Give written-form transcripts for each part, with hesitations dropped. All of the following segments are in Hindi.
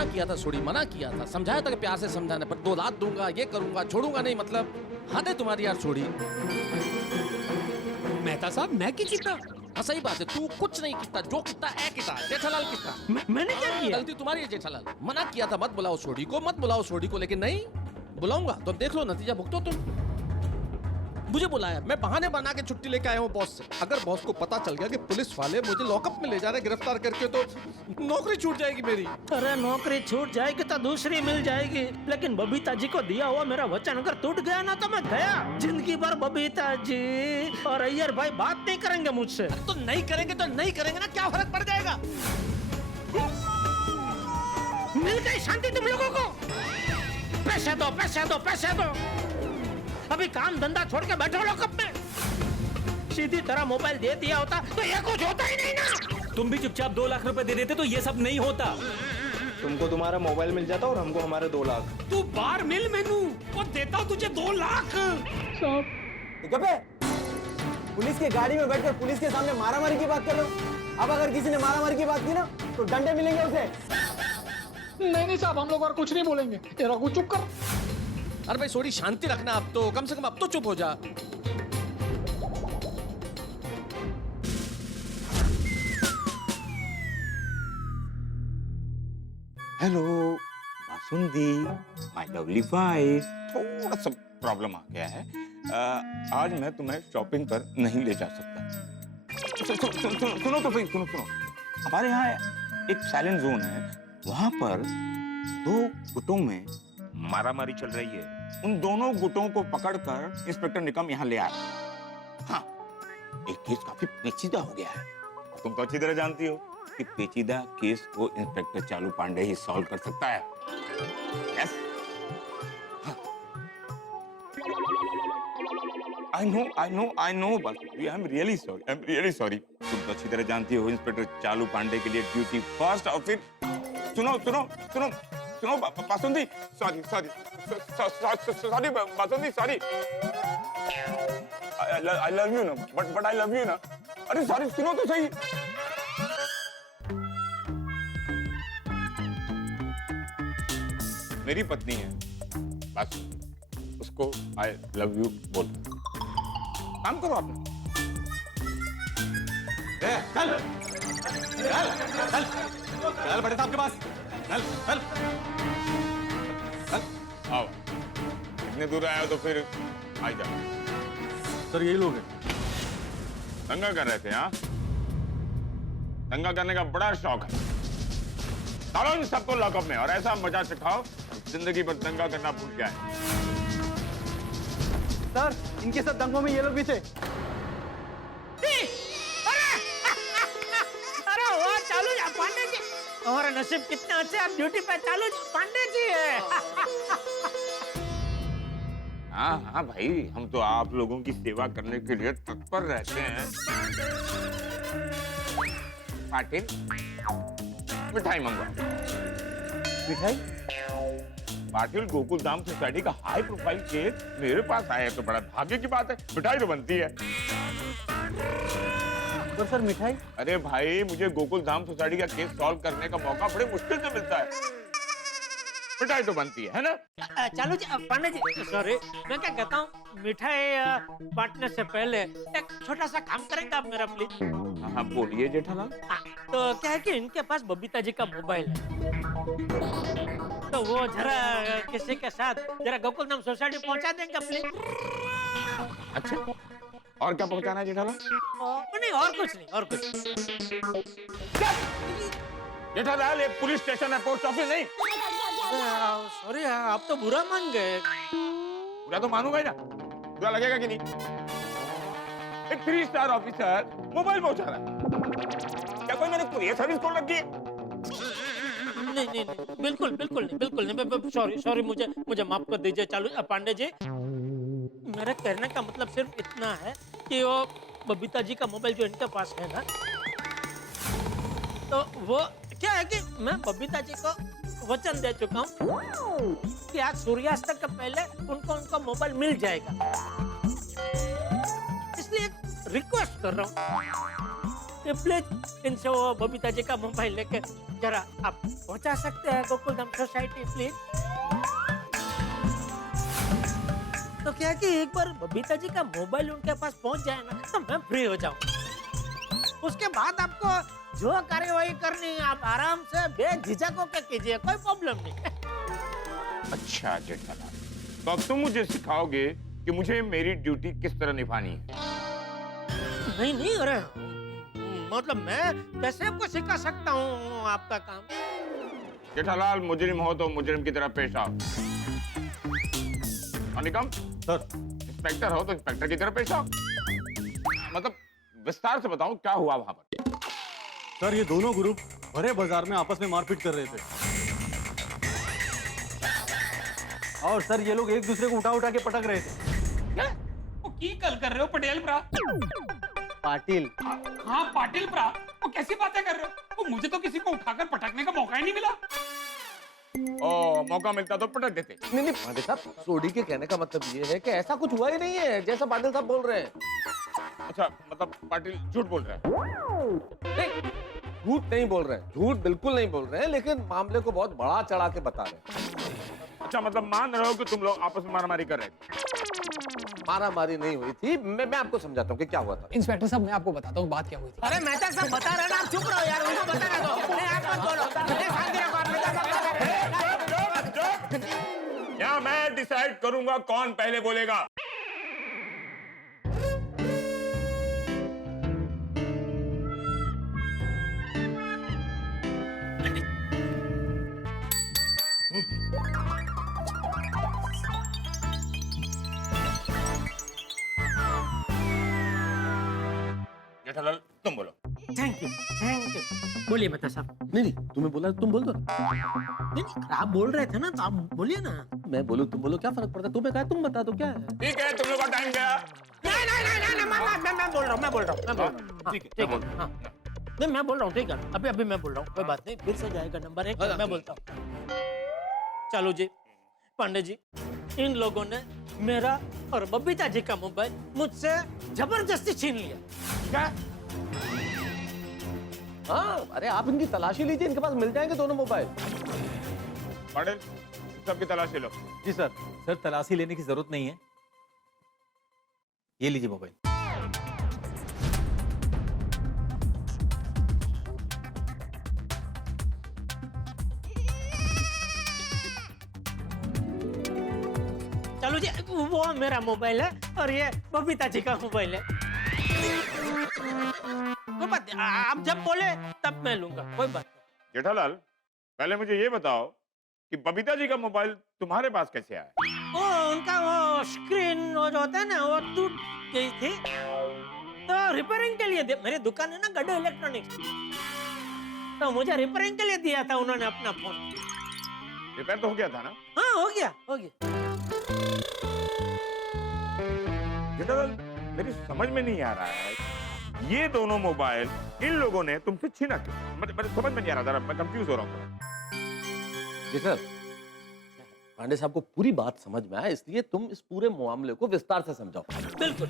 मना किया था सोडी, मना किया था, समझाया था कि प्यार से समझाने पर 2 लाख दूंगा, ये करूंगा, छोड़ूंगा नहीं, मतलब हद है तुम्हारी यार सोडी। मेहता साहब मैं की किता? हाँ सही बात है, तू कुछ नहीं किता, जो किता है किता, जेठालाल किता। मैंने क्या किया? गलती तुम्हारी है जेठालाल, मना किया था मत बुलाओ सोडी को, मत बुलाओ सोडी को, लेकिन नहीं बुलाऊंगा तो देख लो नतीजा भुगतो तुम। मुझे बुलाया, मैं बहाने बना के छुट्टी लेके आया हूँ बॉस से। अगर बॉस को पता चल गया कि पुलिस वाले मुझे लॉकअप में ले जा रहे गिरफ्तार करके, तो नौकरी छूट जाएगी मेरी। अरे नौकरी छूट जाएगी तो दूसरी मिल जाएगी, लेकिन बबीता जी को दिया हुआ मेरा वचन अगर टूट गया ना तो मैं गया जिंदगी भर। बबीता जी और अय्यर भाई बात नहीं करेंगे मुझसे। तो नहीं करेंगे तो नहीं करेंगे ना, क्या फर्क पड़ जाएगा। मिल गई शांति तुम लोगों को। पैसे दो, पैसे दो, पैसे दो। अभी काम धंधा छोड़ के बैठो लॉकअप में। सीधी तरह मोबाइल दे दिया होता तो ये कुछ होता ही नहीं ना। तुम भी चुपचाप 2 लाख रुपए दे देते तो ये सब नहीं होता। तुमको तुम्हारा मोबाइल मिल जाता और हमको हमारे 2 लाख। तू बार मिल मेनू और देता हूं तुझे 2 लाख। पुलिस की गाड़ी में बैठकर पुलिस के सामने मारामारी की बात कर रहे हो। अब अगर किसी ने मारामारी की बात की ना तो डंडे मिलेंगे उसे। नहीं साहब, हम लोग और कुछ नहीं बोलेंगे। रघु चुप कर। अरे भाई सोडी शांति रखना, अब तो कम से कम अब तो चुप हो जा। Hello basundi, my lovely wife. थोड़ा सा प्रॉब्लम आ गया है। आज मैं तुम्हें शॉपिंग पर नहीं ले जा सकता। सुनो तो भाई, सुनो। हमारे यहाँ एक साइलेंट जोन है, वहां पर 2 गुटों में मारामारी चल रही है। उन दोनों गुटों को पकड़कर इंस्पेक्टर निकम यहाँ ले आया। हाँ, एक केस काफी पेचीदा हो गया है। तुम तो अच्छी तरह जानती हो कि पेचीदा केस को इंस्पेक्टर चालू पांडे ही सॉल्व कर सकता है। यस, I know, बस आई एम रियली सॉरी। तुम तो अच्छी तरह जानती हो इंस्पेक्टर चालू पांडे के लिए ड्यूटी फर्स्ट। और फिर सुनो basundi, sorry basundi, sorry. I love you ना, but I love you ना। अरे सॉरी, सुनो तो सही। मेरी पत्नी है, बस उसको आई लव यू बोल। काम करो आपने। चल बड़े साहब के पास, चल। आओ, इतने दूर आया हो तो फिर आ जाओ। सर यही लोग हैं। दंगा कर रहे थे। हाँ, दंगा करने का बड़ा शौक है। डालो इन सबको लॉकअप में और ऐसा मजा सिखाओ जिंदगी भर दंगा करना भूल जाए। सर, इनके साथ दंगों में ये लोग भी थे। अरे वो चालू जा पांडे जी, हमारा नसीब कितना अच्छे, आप ड्यूटी पे चालू पांडे जी है। हाँ भाई, हम तो आप लोगों की सेवा करने के लिए तत्पर रहते हैं। पाटिल, मिठाई मंगवा। मिठाई? पाटिल, गोकुल धाम सोसाइटी का हाई प्रोफाइल केस मेरे पास आया तो बड़ा भाग्य की बात है। मिठाई तो बनती है। और सर मिठाई? अरे भाई, मुझे गोकुल धाम सोसाइटी का केस सॉल्व करने का मौका बड़े मुश्किल से मिलता है। मिठाई तो बनती है ना? चालू जी, पांडे जी, सॉरी, मैं क्या कहता हूँ, मिठाई बांटने से पहले एक छोटा सा काम करेंगे आप मेरा प्लीज? हाँ बोलिए जेठालाल। तो क्या है कि इनके पास बबीता जी का मोबाइल है, तो वो जरा किसी के साथ जरा गोकुल धाम सोसाइटी पहुंचा देंगे प्लीज? अच्छा, और क्या पहुंचाना है जेठालाल? नहीं, और कुछ नहीं, और कुछ। जेठालाल, ये पुलिस स्टेशन है, पोस्ट ऑफिस नहीं। सॉरी, आप तो बुरा मान गए। बुरा तो मानूंगा ही ना, बुरा लगेगा कि नहीं? एक 3 स्टार ऑफिसर मोबाइल पहुंचा रहा है, क्या कोई मैंने कुरियर सर्विस खोल रखी है? नहीं, बिल्कुल नहीं। सॉरी, मुझे माफ कर दीजिए चालू पांडे जी। मेरे कहने का मतलब सिर्फ इतना है कि वो बबीता जी का मोबाइल जो इनके पास है ना, तो वो क्या है कि मैं बबीता जी को वचन दे चुका हूँ कि आज सूर्यास्त के पहले उनको मोबाइल मिल जाएगा। इसलिए रिक्वेस्ट कर रहा हूँ कि प्लीज इनसे वो बबीता जी का मोबाइल लेके जरा आप पहुंचा सकते हैं गोकुलधाम सोसाइटी प्लीज? तो क्या कि एक बार बबीता जी का मोबाइल उनके पास पहुंच जाए ना तो मैं फ्री हो जाऊं। उसके बाद आपको जो कार्यवाही करनी है आप आराम से बेझिझक होकर कीजिए, कोई प्रॉब्लम नहीं। अच्छा जेठालाल, तो अब तुम मुझे सिखाओगे कि मुझे मेरी ड्यूटी किस तरह निभानी है। नहीं नहीं, अरे मतलब मैं कैसे आपको सिखा सकता हूँ आपका काम? जेठालाल, मुजरिम हो तो मुजरिम की तरह पेश आओ। और निकम सर, इंस्पेक्टर हो तो इंस्पेक्टर की तरह पेश आओ। मतलब विस्तार से बताओ क्या हुआ वहां पर। सर ये दोनों ग्रुप भरे बाजार में आपस में मारपीट कर रहे थे और सर ये लोग एक दूसरे को उठा उठा के पटक रहे थे। क्या? वो की कल कर रहे हो पटेल ब्रा? पाटिल। हाँ पाटिल ब्रा, वो कैसी बातें कर रहे हो? वो मुझे तो किसी को उठाकर पटकने का मौका ही नहीं मिला। ओ, मौका मिलता तो पटक देते। नहीं नहीं पाटिल साहब, सोडी के कहने का मतलब ये है कि ऐसा कुछ हुआ ही नहीं है जैसा पाटिल साहब बोल रहे हैं। अच्छा, मतलब पाटिल झूठ बोल रहा है। नहीं, झूठ नहीं बोल रहे हैं, झूठ बिल्कुल नहीं बोल रहे हैं, लेकिन मामले को बहुत बड़ा चढ़ा के बता रहे हैं। अच्छा, मतलब मान रहे हो कि तुम लोग आपस में मारामारी कर रहे थे। मारामारी नहीं हुई थी। मैं आपको समझाता हूँ कि क्या हुआ था। इंस्पेक्टर साहब मैं आपको बताता हूँ बात क्या हुई थी। अरे मेहता साहब बता रहे ना, आप चुप रहो यार, उनको बताने दो। नहीं, आप मत बोलो। नहीं, शांति रखो आप, मेहता साहब बता रहे हैं। यहाँ मैं डिसाइड करूंगा कौन पहले बोलेगा। जेठालाल, तुम बोलो। Thank you. बोलिए मेहता साहब। नहीं नहीं, तुम्हें बोला तुम बोल दो। नहीं नहीं, आप बोल रहे थे ना तो आप बोलिए ना। मैं बोलूं तुम बोलो, क्या फर्क पड़ता है? तुम्हें कहा तुम बता दो क्या है। ठीक है, तुम लोग का टाइम गया। नहीं नहीं नहीं नहीं, मैं बोल रहा हूँ। ठीक है, हाँ। नहीं मैं बोल रहा हूँ, ठीक है, अभी मैं बोल रहा हूँ, कोई बात नहीं, फिर से जाएगा नंबर 1। मैं बोलता हूँ। चालू जी, पांडे जी, इन लोगों ने मेरा और बबीता जी का मोबाइल मुझसे जबरदस्ती छीन लिया। क्या? हाँ, अरे आप इनकी तलाशी लीजिए, इनके पास मिल जाएंगे दोनों मोबाइल। पाटिल, सबकी तलाशी लो। जी सर। सर तलाशी लेने की जरूरत नहीं है, ये लीजिए मोबाइल। चलो जी, वो मेरा मोबाइल है और ये बबीता जी का मोबाइल है। कोई बात नहीं, आप जब बोले तब मैं लूंगा, कोई बात नहीं। जेठालाल, पहले मुझे ये बताओ कि बबीता जी का मोबाइल तुम्हारे पास कैसे आया? वो उनका वो स्क्रीन वो जो होता है ना, वो टूट गई थी तो रिपेयरिंग के लिए मेरी दुकान है ना गड्ढे इलेक्ट्रॉनिक्स, तो मुझे रिपेयरिंग के लिए दिया था उन्होंने अपना फोन। रिपेयर तो हो गया था ना? हाँ हो गया। जेठालाल, मेरी समझ में नहीं आ रहा है, ये दोनों मोबाइल इन लोगों ने तुमसे छीना क्यों? मतलब समझ में नहीं आ रहा, जरा मैं कंफ्यूज हो रहा हूँ। जी सर, पांडे साहब को पूरी बात समझ में आया, इसलिए तुम इस पूरे मामले को विस्तार से समझाओ। बिल्कुल।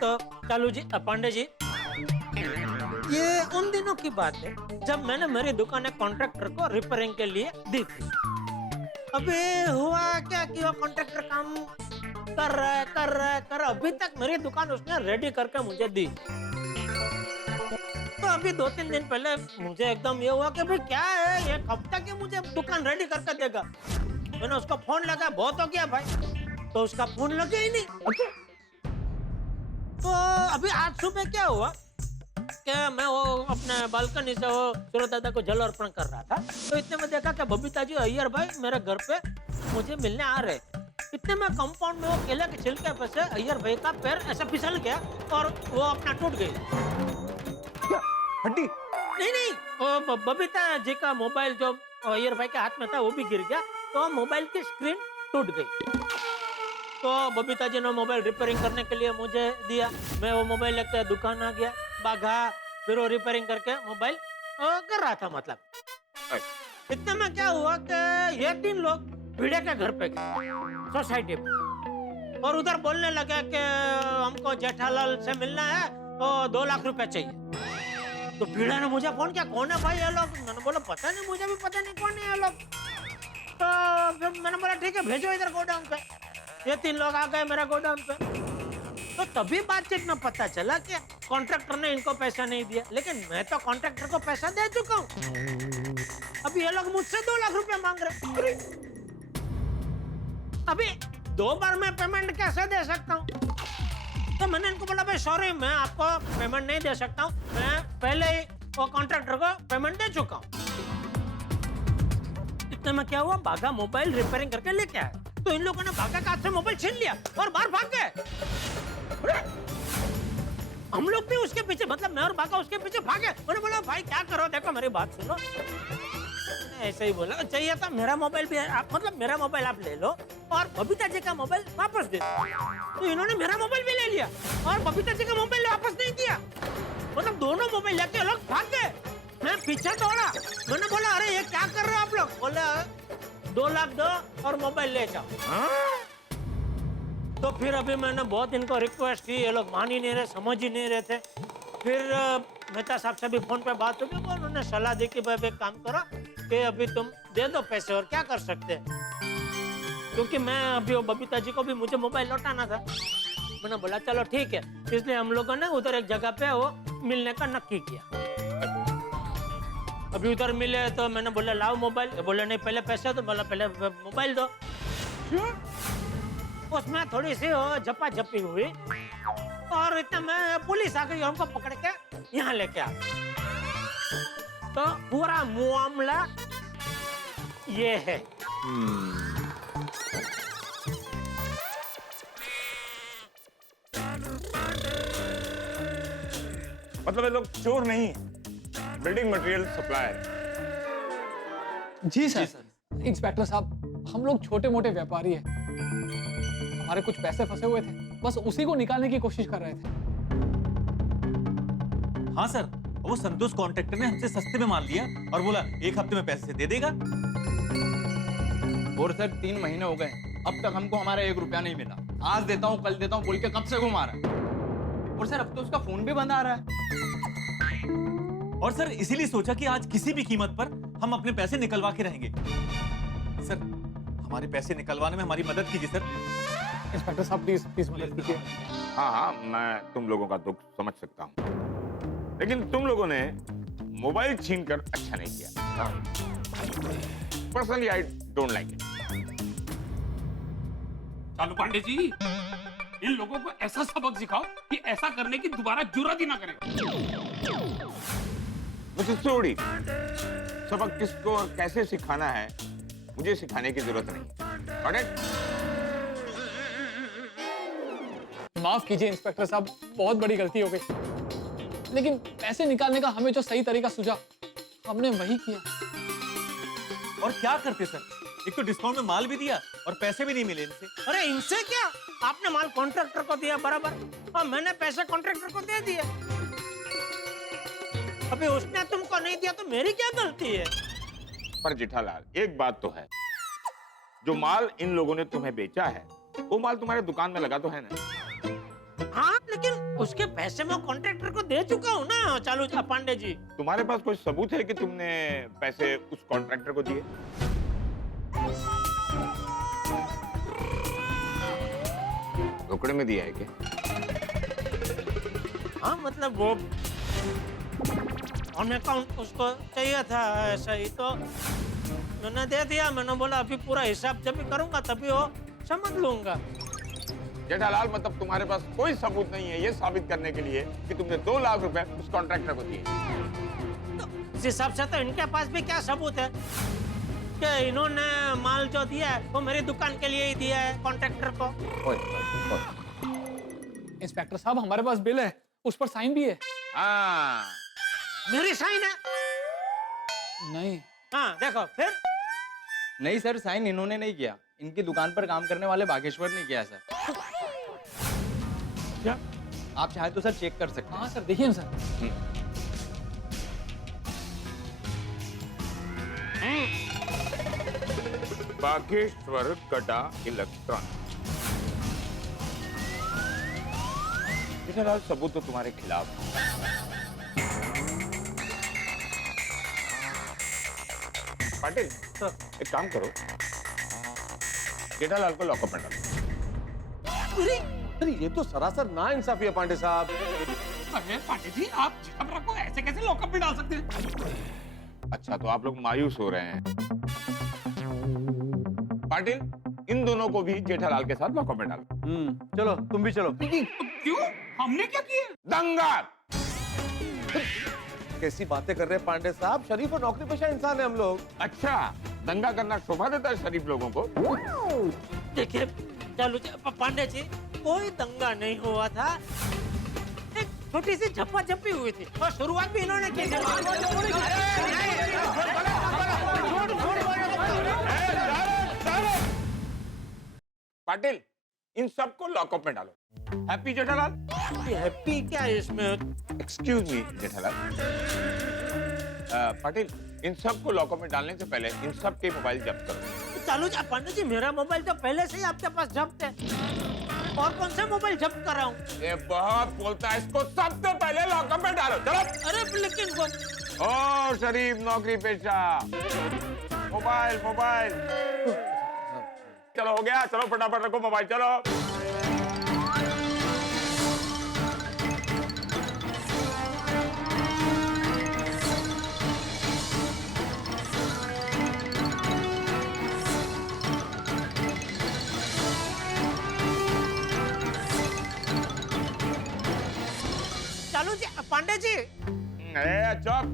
तो चालू जी, पांडे जी, ये उन दिनों की बात है जब मैंने मेरी दुकान एक कॉन्ट्रैक्टर को रिपेयरिंग के लिए दी थी। अभी हुआ क्या कि वो कॉन्ट्रैक्टर काम कर रहा है, अभी तक मेरी दुकान उसने रेडी करके मुझे दी। तो अभी 2-3 दिन पहले मुझे एकदम ये हुआ कि भाई क्या है ये, कब तक ये मुझे दुकान रेडी करके देगा। मैंने उसको फोन लगा, बहुत हो गया भाई, तो उसका फोन लगे ही नहीं। तो अभी आज सुबह क्या हुआ कि मैं वो अपने बालकनी से वो सूरज दादा को जल अर्पण कर रहा था, तो इतने में देखा कि बबीता जी अय्यर भाई मेरे घर पे मुझे मिलने आ रहे थे। इतने में कंपाउंड में वो केले के छिलके पे से अय्यर भाई का पैर ऐसा फिसल गया और वो अपना टूट गई। हड्डी? नहीं, वो बबीता जी का मोबाइल जो अय्यर भाई के हाथ में था वो भी गिर गया, तो मोबाइल की स्क्रीन टूट गई। तो बबीता जी ने मोबाइल रिपेयरिंग करने के लिए मुझे दिया। मैं वो मोबाइल लेकर दुकान आ गया, बाघा, फिर वो रिपेयरिंग करके मोबाइल कर रहा था। मतलब इतने में क्या हुआ कि ये 3 लोग भिड़े के घर पे गए सोसाइटी में, और उधर बोलने लगे कि हमको जेठालाल से मिलना है, तो 2 लाख रुपए चाहिए। तो भीड़ा ने मुझे फोन किया, कौन है भाई ये लोग? मैंने बोला पता नहीं, मुझे भी पता नहीं कौन है ये लोग। तो फिर मैंने बोला ठीक है भेजो इधर गोडाउन पे। ये 3 लोग आ गए मेरा गोडाउन पे। तो तभी बातचीत में पता चला कि कॉन्ट्रैक्टर ने इनको पैसा नहीं दिया, लेकिन मैं तो कॉन्ट्रैक्टर को पैसा दे चुका हूँ। अभी ये लोग मुझसे 2 लाख रुपए मांग रहे। अभी 2 बार मैं पेमेंट कैसे दे सकता हूँ? तो मैंने इनको बोला भाई सॉरी, मैं आपको पेमेंट नहीं दे सकता हूँ, मैं पहले ही वो कॉन्ट्रैक्टर को पेमेंट दे चुका हूँ। इतने में क्या हुआ, भागा मोबाइल रिपेयरिंग करके लेके आया। तो इन लोगों ने भागा के हाथ से मोबाइल छीन लिया और बाहर भाग गए। हम लोग भी उसके पीछे, मतलब मैं और भागा उसके पीछे भागे। मैंने बोला भाई क्या करो, देखो मेरी बात सुनो। ऐसे ही बोला, चाहिए तो मेरा मोबाइल भी आप, मतलब मेरा मोबाइल आप ले लो और बबीता जी का मोबाइल वापस दे दो। तो इन्होंने मेरा मोबाइल भी ले लिया और बबीता जी का मोबाइल वापस नहीं दिया। मतलब दोनों मोबाइल लेके लोग भाग गए। मैं पीछे दौड़ा, मैंने बोला अरे ये क्या कर रहे हो आप लोग? बोले 2 लाख दो और मोबाइल ले जाओ। तो फिर अभी मैंने बहुत इनको रिक्वेस्ट की, ये लोग मान ही नहीं रहे, समझ ही नहीं रहे थे। फिर मेहता साहब से भी फोन पे बात हुई, उन्होंने सलाह दी कि भाई एक काम करो कि अभी तुम दे दो पैसे, और क्या कर सकते हैं, क्योंकि मैं अभी वो बबीता जी को भी मुझे मोबाइल लौटाना था। मैंने बोला चलो ठीक है, इसलिए हम लोगों ने उधर एक जगह पे वो मिलने का नक्की किया। अभी उधर मिले तो मैंने बोला लाओ मोबाइल, बोले नहीं पहले पैसे दो। बोला पहले मोबाइल दो। उसमें थोड़ी सी झपाझपी हुई और इतना में पुलिस आ गई, हमको पकड़ के यहाँ लेके आ। तो पूरा मामला ये है। मतलब ये लोग चोर नहीं है, बिल्डिंग मटेरियल सप्लायर। जी सर। इंस्पेक्टर साहब, हम लोग छोटे मोटे व्यापारी हैं। हमारे कुछ पैसे फंसे हुए थे, बस उसी को निकालने की कोशिश कर रहे थे। हाँ सर, वो संतोष कॉन्ट्रैक्टर ने हमसे सस्ते में माल लिया और बोला 1 हफ्ते में पैसे दे देगा। और सर 3 महीने हो गए, अब तक हमको हमारा 1 रुपया नहीं मिला। आज देता हूँ कल देता हूँ बोल के कब से घुमा रहा है। और सर अब तो उसका फोन भी बंद आ रहा है। और सर इसीलिए सोचा कि आज किसी भी कीमत पर हम अपने पैसे निकलवा के रहेंगे। सर हमारे पैसे निकलवाने में हमारी मदद कीजिए सर। इंस्पेक्टर साहब प्लीज प्लीज मदद कीजिए। हाँ, मैं तुम लोगों का दुख समझ सकता हूँ, लेकिन तुम लोगों ने मोबाइल छीन कर अच्छा नहीं किया। Personally I don't like it. चालू पांडे जी, इन लोगों को ऐसा सबक सिखाओ कि ऐसा करने की दोबारा जुर्रत ही ना करें। मुझे छोड़ी, सबक किसको और कैसे सिखाना है मुझे सिखाने की जरूरत नहीं। माफ कीजिए इंस्पेक्टर साहब, बहुत बड़ी गलती हो गई, लेकिन पैसे निकालने का हमें जो सही तरीका सूझा हमने वही किया। और क्या करते सर, एक तो डिस्काउंट में माल भी दिया और पैसे भी नहीं मिले इनसे। अरे इनसे क्या, आपने माल कॉन्ट्रैक्टर को दिया बराबर और मैंने पैसे कॉन्ट्रैक्टर को दे दिए। अभी उसने तुमको नहीं दिया तो मेरी क्या गलती है? पर जेठालाल, एक बात तो है, जो माल इन लोगों ने तुम्हें बेचा है वो माल तुम्हारे दुकान में लगा तो है ना? हाँ, लेकिन उसके पैसे मैं कॉन्ट्रैक्टर को दे चुका हूँ ना चालू पांडे जी। तुम्हारे पास कोई सबूत है कि तुमने पैसे उस कॉन्ट्रैक्टर को दिए? टुकड़े में दिया है क्या? हाँ, मतलब वो ऑन अकाउंट उसको चाहिए था, ऐसा ही तो मैंने दे दिया। मैंने बोला अभी पूरा हिसाब जब भी करूंगा तभी वो समझ लूंगा। जेठालाल, मतलब तुम्हारे पास कोई सबूत नहीं है ये साबित करने के लिए कि तुमने 2 लाख रुपए उस कॉन्ट्रैक्टर को दिए? तो इस हिसाब से तो इनके पास भी क्या सबूत है कि इन्होंने माल जो दिया है वो मेरी दुकान के लिए ही दिया है कॉन्ट्रैक्टर को। इंस्पेक्टर साहब, हमारे पास बिल है, उस पर साइन भी है। हाँ, मेरी साइन है? नहीं। हाँ देखो फिर। नहीं सर, साइन इन्होंने नहीं किया, इनकी दुकान पर काम करने वाले बागेश्वर ने किया सर। क्या? आप चाहे तो सर चेक कर सकते हैं। हाँ सर, देखिए ना सर। बागेश्वर गड़ा इलेक्ट्रॉनिक। जेठालाल, सबूत तो तुम्हारे खिलाफ है। पाटिल एक काम करो, जेठालाल को लॉकअप में डालो। अरे ये तो सरासर नाइंसाफी है पांडे साहब। अरे पांडे जी, आप जितबरा को ऐसे कैसे लॉकअप में डाल सकते हैं? अच्छा तो आप लोग मायूस हो रहे हैं। पाटिल इन दोनों को भी जेठालाल के साथ लॉकअप में डालो। चलो तुम भी चलो। क्यों? हमने क्या किया? दंगा। कैसी बातें कर रहे हैं पांडे साहब, शरीफ और नौकरी पेशा इंसान है हम लोग। अच्छा दंगा करना शोभा देता है शरीफ लोगों को? देखिए चलो पांडे जी, कोई दंगा नहीं हुआ था, एक छोटी सी झप्पा-झप्पी हुई थी और शुरुआत भी इन्होंने की थी। पाटिल इन सबको लॉकअप में डालो। हैप्पी जेठालाल? हैप्पी क्या है इसमें? Excuse me Jethalal. पाटिल इन सबको लॉकअप में डालने से पहले इन सब के मोबाइल जब्त करो। चालू जा पांडे जी, मेरा मोबाइल तो पहले से ही आपके पास जब्त है। और कौन सा मोबाइल जब्त कर रहा हूँ? ये बहुत बोलता है, इसको सबसे पहले लॉकअप में डालो। चलो। अरे लेकिन वो ओ शरीफ नौकरी पेशा, मोबाइल मोबाइल। चलो हो गया, चलो फटाफट रखो मोबाइल, चलो। चालू जी, पांडे जी। चुप।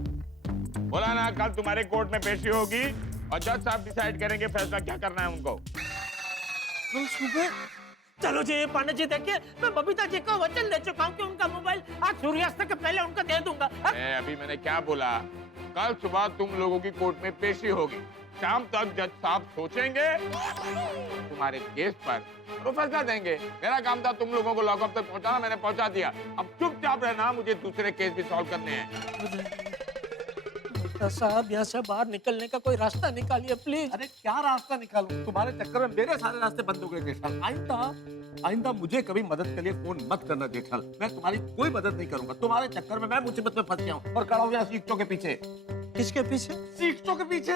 बोला ना कल तुम्हारे कोर्ट में पेशी होगी और जज साहब डिसाइड करेंगे फैसला क्या करना है उनको। चलो जी पांडे जी, देखिए मैं बबीता जी को वचन दे चुका हूँ कि उनका मोबाइल आज सूर्यास्त के पहले उनको दे दूंगा। अभी मैंने क्या बोला, कल सुबह तुम लोगों की कोर्ट में पेशी होगी, शाम तक जज साहब सोचेंगे तुम्हारे केस पर तो फैसला देंगे। मेरा काम था तुम लोगों को लॉकअप तक पहुंचाना, मैंने पहुंचा दिया। अब चुपचाप रहना, मुझे दूसरे केस भी सॉल्व करने हैं। साहब यहाँ से बाहर निकलने का कोई रास्ता निकालिए प्लीज। अरे क्या रास्ता निकालूं, तुम्हारे चक्कर में मेरे सारे रास्ते बंद हो गए जेठाल। आइंदा मुझे कभी मदद के लिए फोन मत करना जेठाल, मैं तुम्हारी कोई मदद नहीं करूंगा। तुम्हारे चक्कर में मैं मुसीबत में फंस गया हूँ और खड़ा हूँ यहाँ सीटों के पीछे। किसके पीछे? सीटों के पीछे।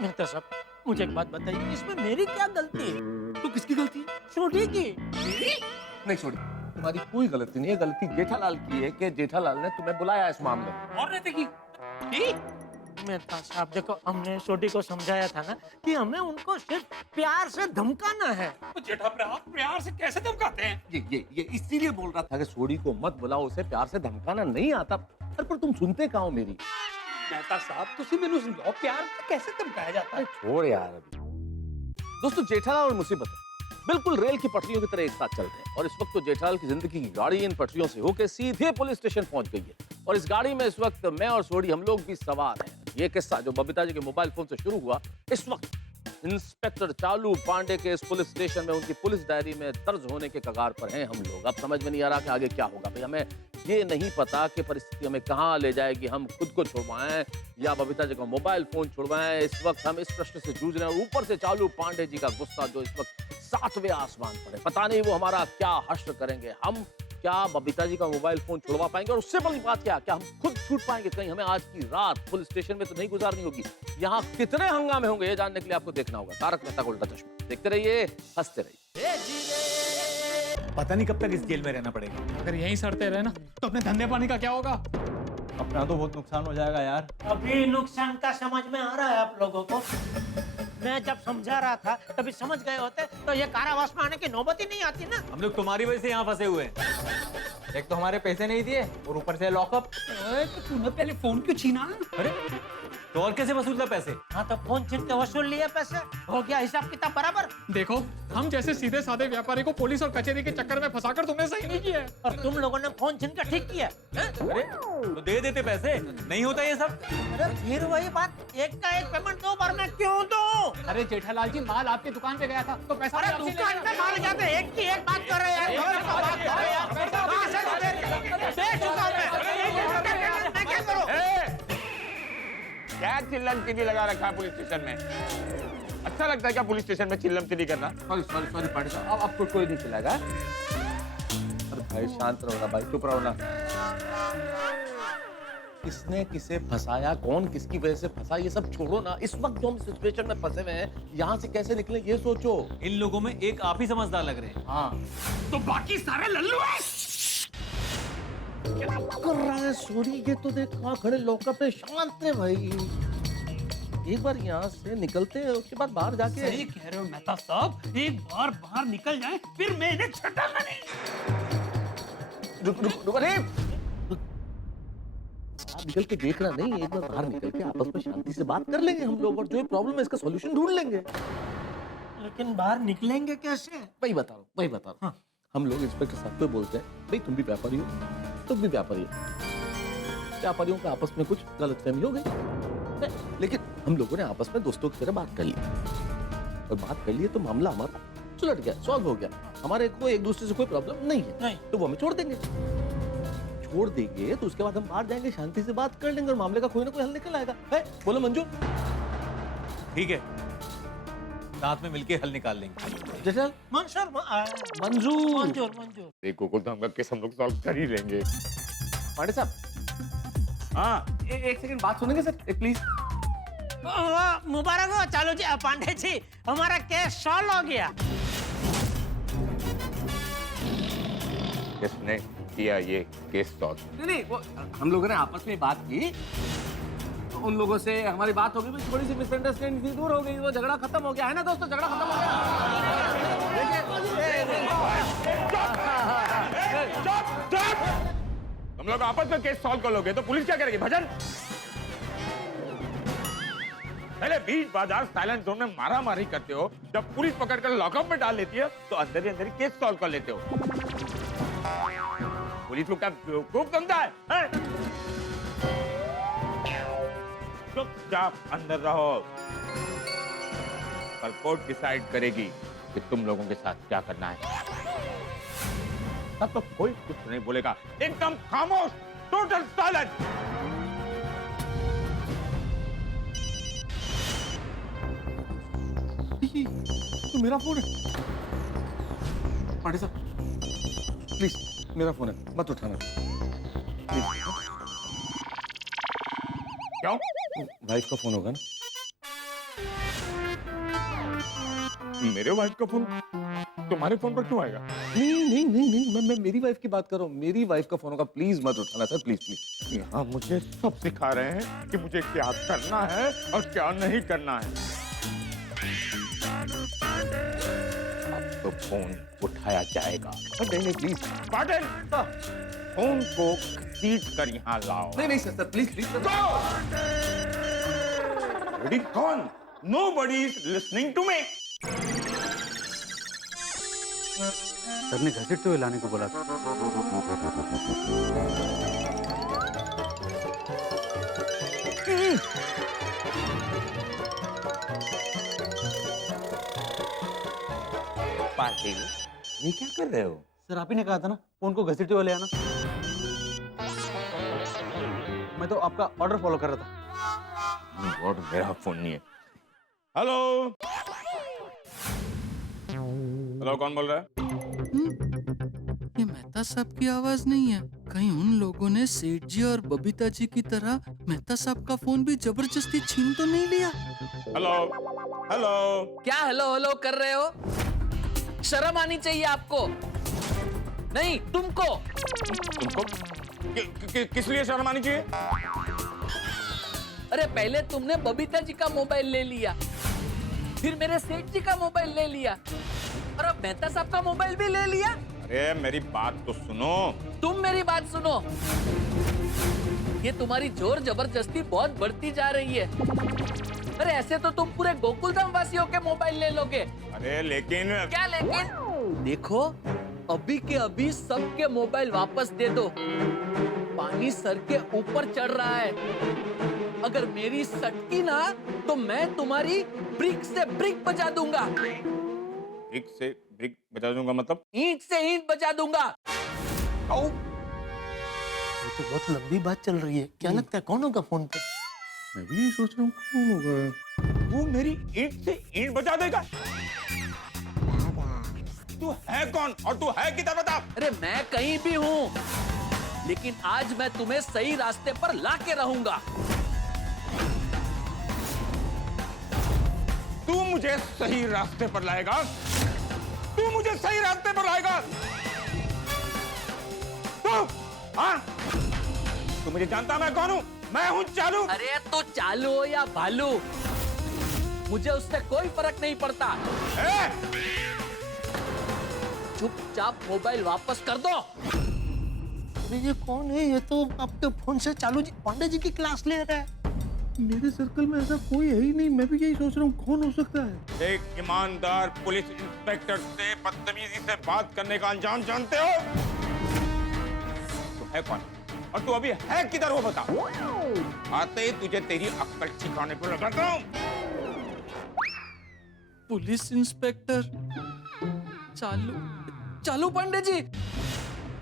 मेहता साहब मुझे एक बात बताइए, इसमें मेरी क्या गलती है? तो किसकी गलती है? छोटी की। नहीं छोड़ी, तुम्हारी कोई गलती नहीं है, गलती जेठालाल की है कि जेठालाल ने तुम्हें बुलाया इस मामले में। और रहते की? मेहता साहब देखो, हमने छोटी को समझाया था ना कि हमें उनको सिर्फ प्यार से धमकाना है। तो जेठाप्रा आप प्यार से कैसे धमकाते हैं? ये इसीलिए बोल रहा था कि सोडी को मत बुलाओ, उसे प्यार से धमकाना नहीं आता। पर तुम सुनते कहाँ हो मेरी? मेहता साहब तुसी मैनू समझाओ, प्यार से कैसे धमकाया जाता है? छोड़ यार अभी। दोस्तों जेठालाल और मुसीबत बिल्कुल रेल की पटरियों की तरह एक साथ चल रहे हैं और इस वक्त तो जेठालाल की जिंदगी की गाड़ी इन पटरियों से होकर सीधे पुलिस स्टेशन पहुंच गई है और इस गाड़ी में इस वक्त मैं और सोडी हम लोग भी सवार हैं। ये किस्सा जो बबीता जी के मोबाइल फोन से शुरू हुआ, इस वक्त इंस्पेक्टर चालू पांडे के इस पुलिस स्टेशन में उनकी पुलिस डायरी में दर्ज होने के कगार पर हैं हम लोग। अब समझ में नहीं आ रहा कि आगे क्या होगा। भाई हमें ये नहीं पता कि परिस्थिति हमें कहाँ ले जाएगी, हम खुद को छुड़वाएं या बबीता जी का मोबाइल फोन छुड़वाएं। इस वक्त हम इस प्रश्न से जूझ रहे हैं और ऊपर से चालू पांडे जी का गुस्सा जो इस वक्त 7वें आसमान पर है। पता नहीं वो हमारा क्या हश्र करेंगे, हम क्या बबीता जी का मोबाइल फोन छुड़वा पाएंगे और उससे बड़ी बात क्या हम खुद छूट पाएंगे? कहीं हमें आज की रात पुलिस स्टेशन में तो नहीं गुजारनी होगी। यहाँ कितने हंगामे होंगे ये जानने के लिए आपको देखना होगा तारक मेहता का उल्टा चश्मा। देखते रहिए, हंसते रहिए। पता नहीं कब तक इस जेल में रहना पड़ेगा। अगर यहीं सड़ते रहे ना तो अपने धंधे पानी का क्या होगा? अपना तो बहुत नुकसान हो जाएगा यार। अभी नुकसान का समझ में आ रहा है आप लोगों को? मैं जब समझा रहा था तभी समझ गए होते तो ये कारावास में आने की नौबत ही नहीं आती ना। हम लोग तुम्हारी वजह से यहाँ फंसे हुए हैं। एक तो हमारे पैसे नहीं दिए और ऊपर से लॉकअप। तो तूने पहले फोन क्यों छीना? अरे तो और कैसे वसूलता पैसे? हाँ तो फोन छीन के वसूल लिए पैसे, हो गया हिसाब किताब बराबर। देखो हम जैसे सीधे साधे व्यापारी को पुलिस और कचहरी के चक्कर में फंसाकर तुमने सही नहीं किया है। और तुम लोगों ने फोन छीन के ठीक किया है? अरे तो दे देते पैसे, नहीं होता ये सब। अरे फिर वही बात, एक का एक पेमेंट 2 बार में क्यों दूं? अरे जेठालाल जी माल आपकी दुकान पे गया था तो पैसा अरे दुकान पे माल जाते एक की एक बात कर रहे हैं यार। कहाँ से दे चुका मैं क्या करूं? क्या चिल्लम चिल्ली लगा रखा है पुलिस स्टेशन में? अच्छा लगता है क्या पुलिस स्टेशन में चिल्लम चिल्ली करना? सॉरी पांडे साहब, अब आपको कोई नहीं चिल्लाएगा। अरे भाई शांत रहो ना भाई, चुप रहो ना। किसने किसे फंसाया, कौन किसकी वजह से फंसा, ये सब छोड़ो ना। इस वक्त जो हम सिचुएशन में फंसे हुए हैं, यहाँ से कैसे निकले ये सोचो। इन लोगों में एक आप ही समझदार लग रहे हैं। हाँ तो बाकी सारे लल्लू हैं। क्या कर रहा है सोरी, ये तो देख वहाँ खड़े लॉकअप में। शांत है भाई, एक बार यहाँ से निकलते हैं, उसके बाद बाहर जाके। सही कह रहे हो मेहता साहब, एक बार बाहर निकल जाए फिर मैं इन्हें छटाऊंगा नहीं। रुक अरे निकल के देखना नहीं, एक बार बाहर निकल के आपस में शांति से बात कर लेंगे हम लोग, और जो प्रॉब्लम है इसका सॉल्यूशन ढूंढ लेंगे। लेकिन बाहर निकलेंगे कैसे? वही बता रहा हूँ। हाँ। हम लोग इंस्पेक्टर साहब को बोलते हैं, भाई तुम भी व्यापारी हो, तुम भी व्यापारी हो, व्यापारियों का आपस में कुछ गलतफहमी हो गई, लेकिन हम लोगों ने आपस में दोस्तों की तरह बात कर ली, और बात कर ली तो मामला हमारा सुलझ गया, सॉल्व हो गया। हमारे को एक दूसरे से कोई प्रॉब्लम नहीं है, तो वो हमें छोड़ देंगे तो उसके बाद हम बाहर जाएंगे, शांति से बात कर लेंगे और मामले का कोई ना कोई हल निकल आएगा। है बोलो मंजूर? ठीक है, साथ में मिलके हल निकाल लेंगे। जैसे मंजूर। देखो को तो केस हम लोग सॉल्व कर ही लेंगे। पांडे साहब, हाँ एक सेकंड बात सुनेंगे सर, एक प्लीज। मुबारक हो चालू जी, पांडे जी, हमारा केस सॉल्व हो गया। किसने किया ये केस सॉल्व? नहीं वो हम लोगों ने आपस में बात की, तो उन लोगों से हमारी बात हो गई, थोड़ी सी मिसअंडरस्टैंडिंग दूर हो गई, वो झगड़ा खत्म हो गया है ना दोस्तों, झगड़ा खत्म हो गया। तुम लोग आपस में केस सॉल्व कर लोगे तो पुलिस क्या करेगी? भजन? पहले बीच बाजार साइलेंट जोन में मारा मारी करते हो, जब पुलिस पकड़कर लॉकअप में डाल लेती है तो अंदर ही अंदर केस सॉल्व कर लेते हो। पुलिस को क्या बेवकूफ समझा है? चुपचाप अंदर रहो, कल कोर्ट डिसाइड करेगी कि तुम लोगों के साथ क्या करना है। तब तो कोई कुछ नहीं बोलेगा, एकदम खामोश, टोटल साइलेंट। तो मेरा फोन है। पांडे साहब प्लीज, मेरा फोन है, मत उठाना प्लीज। क्यों? वाइफ का फोन होगा ना? मेरे वाइफ का फोन तुम्हारे फोन पर क्यों आएगा? नहीं, मैं मेरी वाइफ की बात कर रहा हूँ, मेरी वाइफ का फोन होगा, प्लीज मत उठाना सर, प्लीज। यहाँ मुझे सब सिखा रहे हैं कि मुझे क्या करना है और क्या नहीं करना है। अब तो फोन उठाया जाएगा। नहीं प्लीज पाटिल, फोन को घसीट कर यहाँ लाओ। नहीं सर प्लीज रेडी? कौन? Nobody is listening to me. Sir ने घसीटते हुए लाने को बोला था। पाटिल, ये क्या कर रहे हो? सर आप ही ने कहा था ना फोन को घसीटते हुए ले आना। मैं तो आपका ऑर्डर फॉलो कर रहा था। और मेरा फोन नहीं है। हेलो हेलो, कौन बोल रहा है? ये मेहता साहब की आवाज नहीं है? कहीं उन लोगों ने सेठ जी और बबीता जी की तरह मेहता साहब का फोन भी जबरदस्ती छीन तो नहीं लिया? हेलो हेलो, क्या हेलो हेलो कर रहे हो? शर्म आनी चाहिए आपको। नहीं तुमको। किस लिए शर्म आनी चाहिए? अरे पहले तुमने बबीता जी का मोबाइल ले लिया, फिर मेरे सेठ जी का मोबाइल ले लिया, और अब मेहता साहब का मोबाइल भी ले लिया। अरे मेरी बात तो सुनो। तुम मेरी बात सुनो। ये तुम्हारी जोर जबरदस्ती बहुत बढ़ती जा रही है। अरे ऐसे तो तुम पूरे गोकुलधाम वासियों के मोबाइल ले लोगे। अरे लेकिन क्या लेकिन? देखो अभी के अभी सबके मोबाइल वापस दे दो। पानी सर के ऊपर चढ़ रहा है। अगर मेरी सटकी ना तो मैं तुम्हारी ब्रिक से ब्रिक बजा दूंगा। ब्रिक से ब्रिक बजा दूंगा मतलब? ईंट से ईंट बजा दूंगा। ये तो बहुत लंबी बात चल रही है। क्या लगता है कौन होगा फोन पे? मैं भी सोच रहा हूँ कौन होगा। वो मेरी ईंट से ईंट बजा देगा? तू है कौन और तू है किधर बता? अरे मैं कहीं भी हूँ, लेकिन आज मैं तुम्हें सही रास्ते पर लाके रहूंगा। तू मुझे सही रास्ते पर लाएगा? तू मुझे सही रास्ते पर लाएगा? तू? हाँ? तू मुझे जानता मैं कौन हूँ? मैं हूँ चालू। अरे तो चालू हो या भालू, मुझे उससे कोई फर्क नहीं पड़ता। चुपचाप मोबाइल वापस कर दो। अरे ये कौन है? ये तो आपके फोन से चालू जी पांडे जी की क्लास ले रहा है। मेरे सर्कल में ऐसा कोई है ही नहीं, मैं भी यही सोच रहा हूँ कौन हो सकता है। एक ईमानदार पुलिस इंस्पेक्टर से बदतमीजी से बात करने का अंजाम जानते हो? तू है कौन और तू अभी है किधर वो बता। आते ही तुझे तेरी अक्ल ठिकाने पर लगाता हूँ। पुलिस इंस्पेक्टर चालू पांडे जी।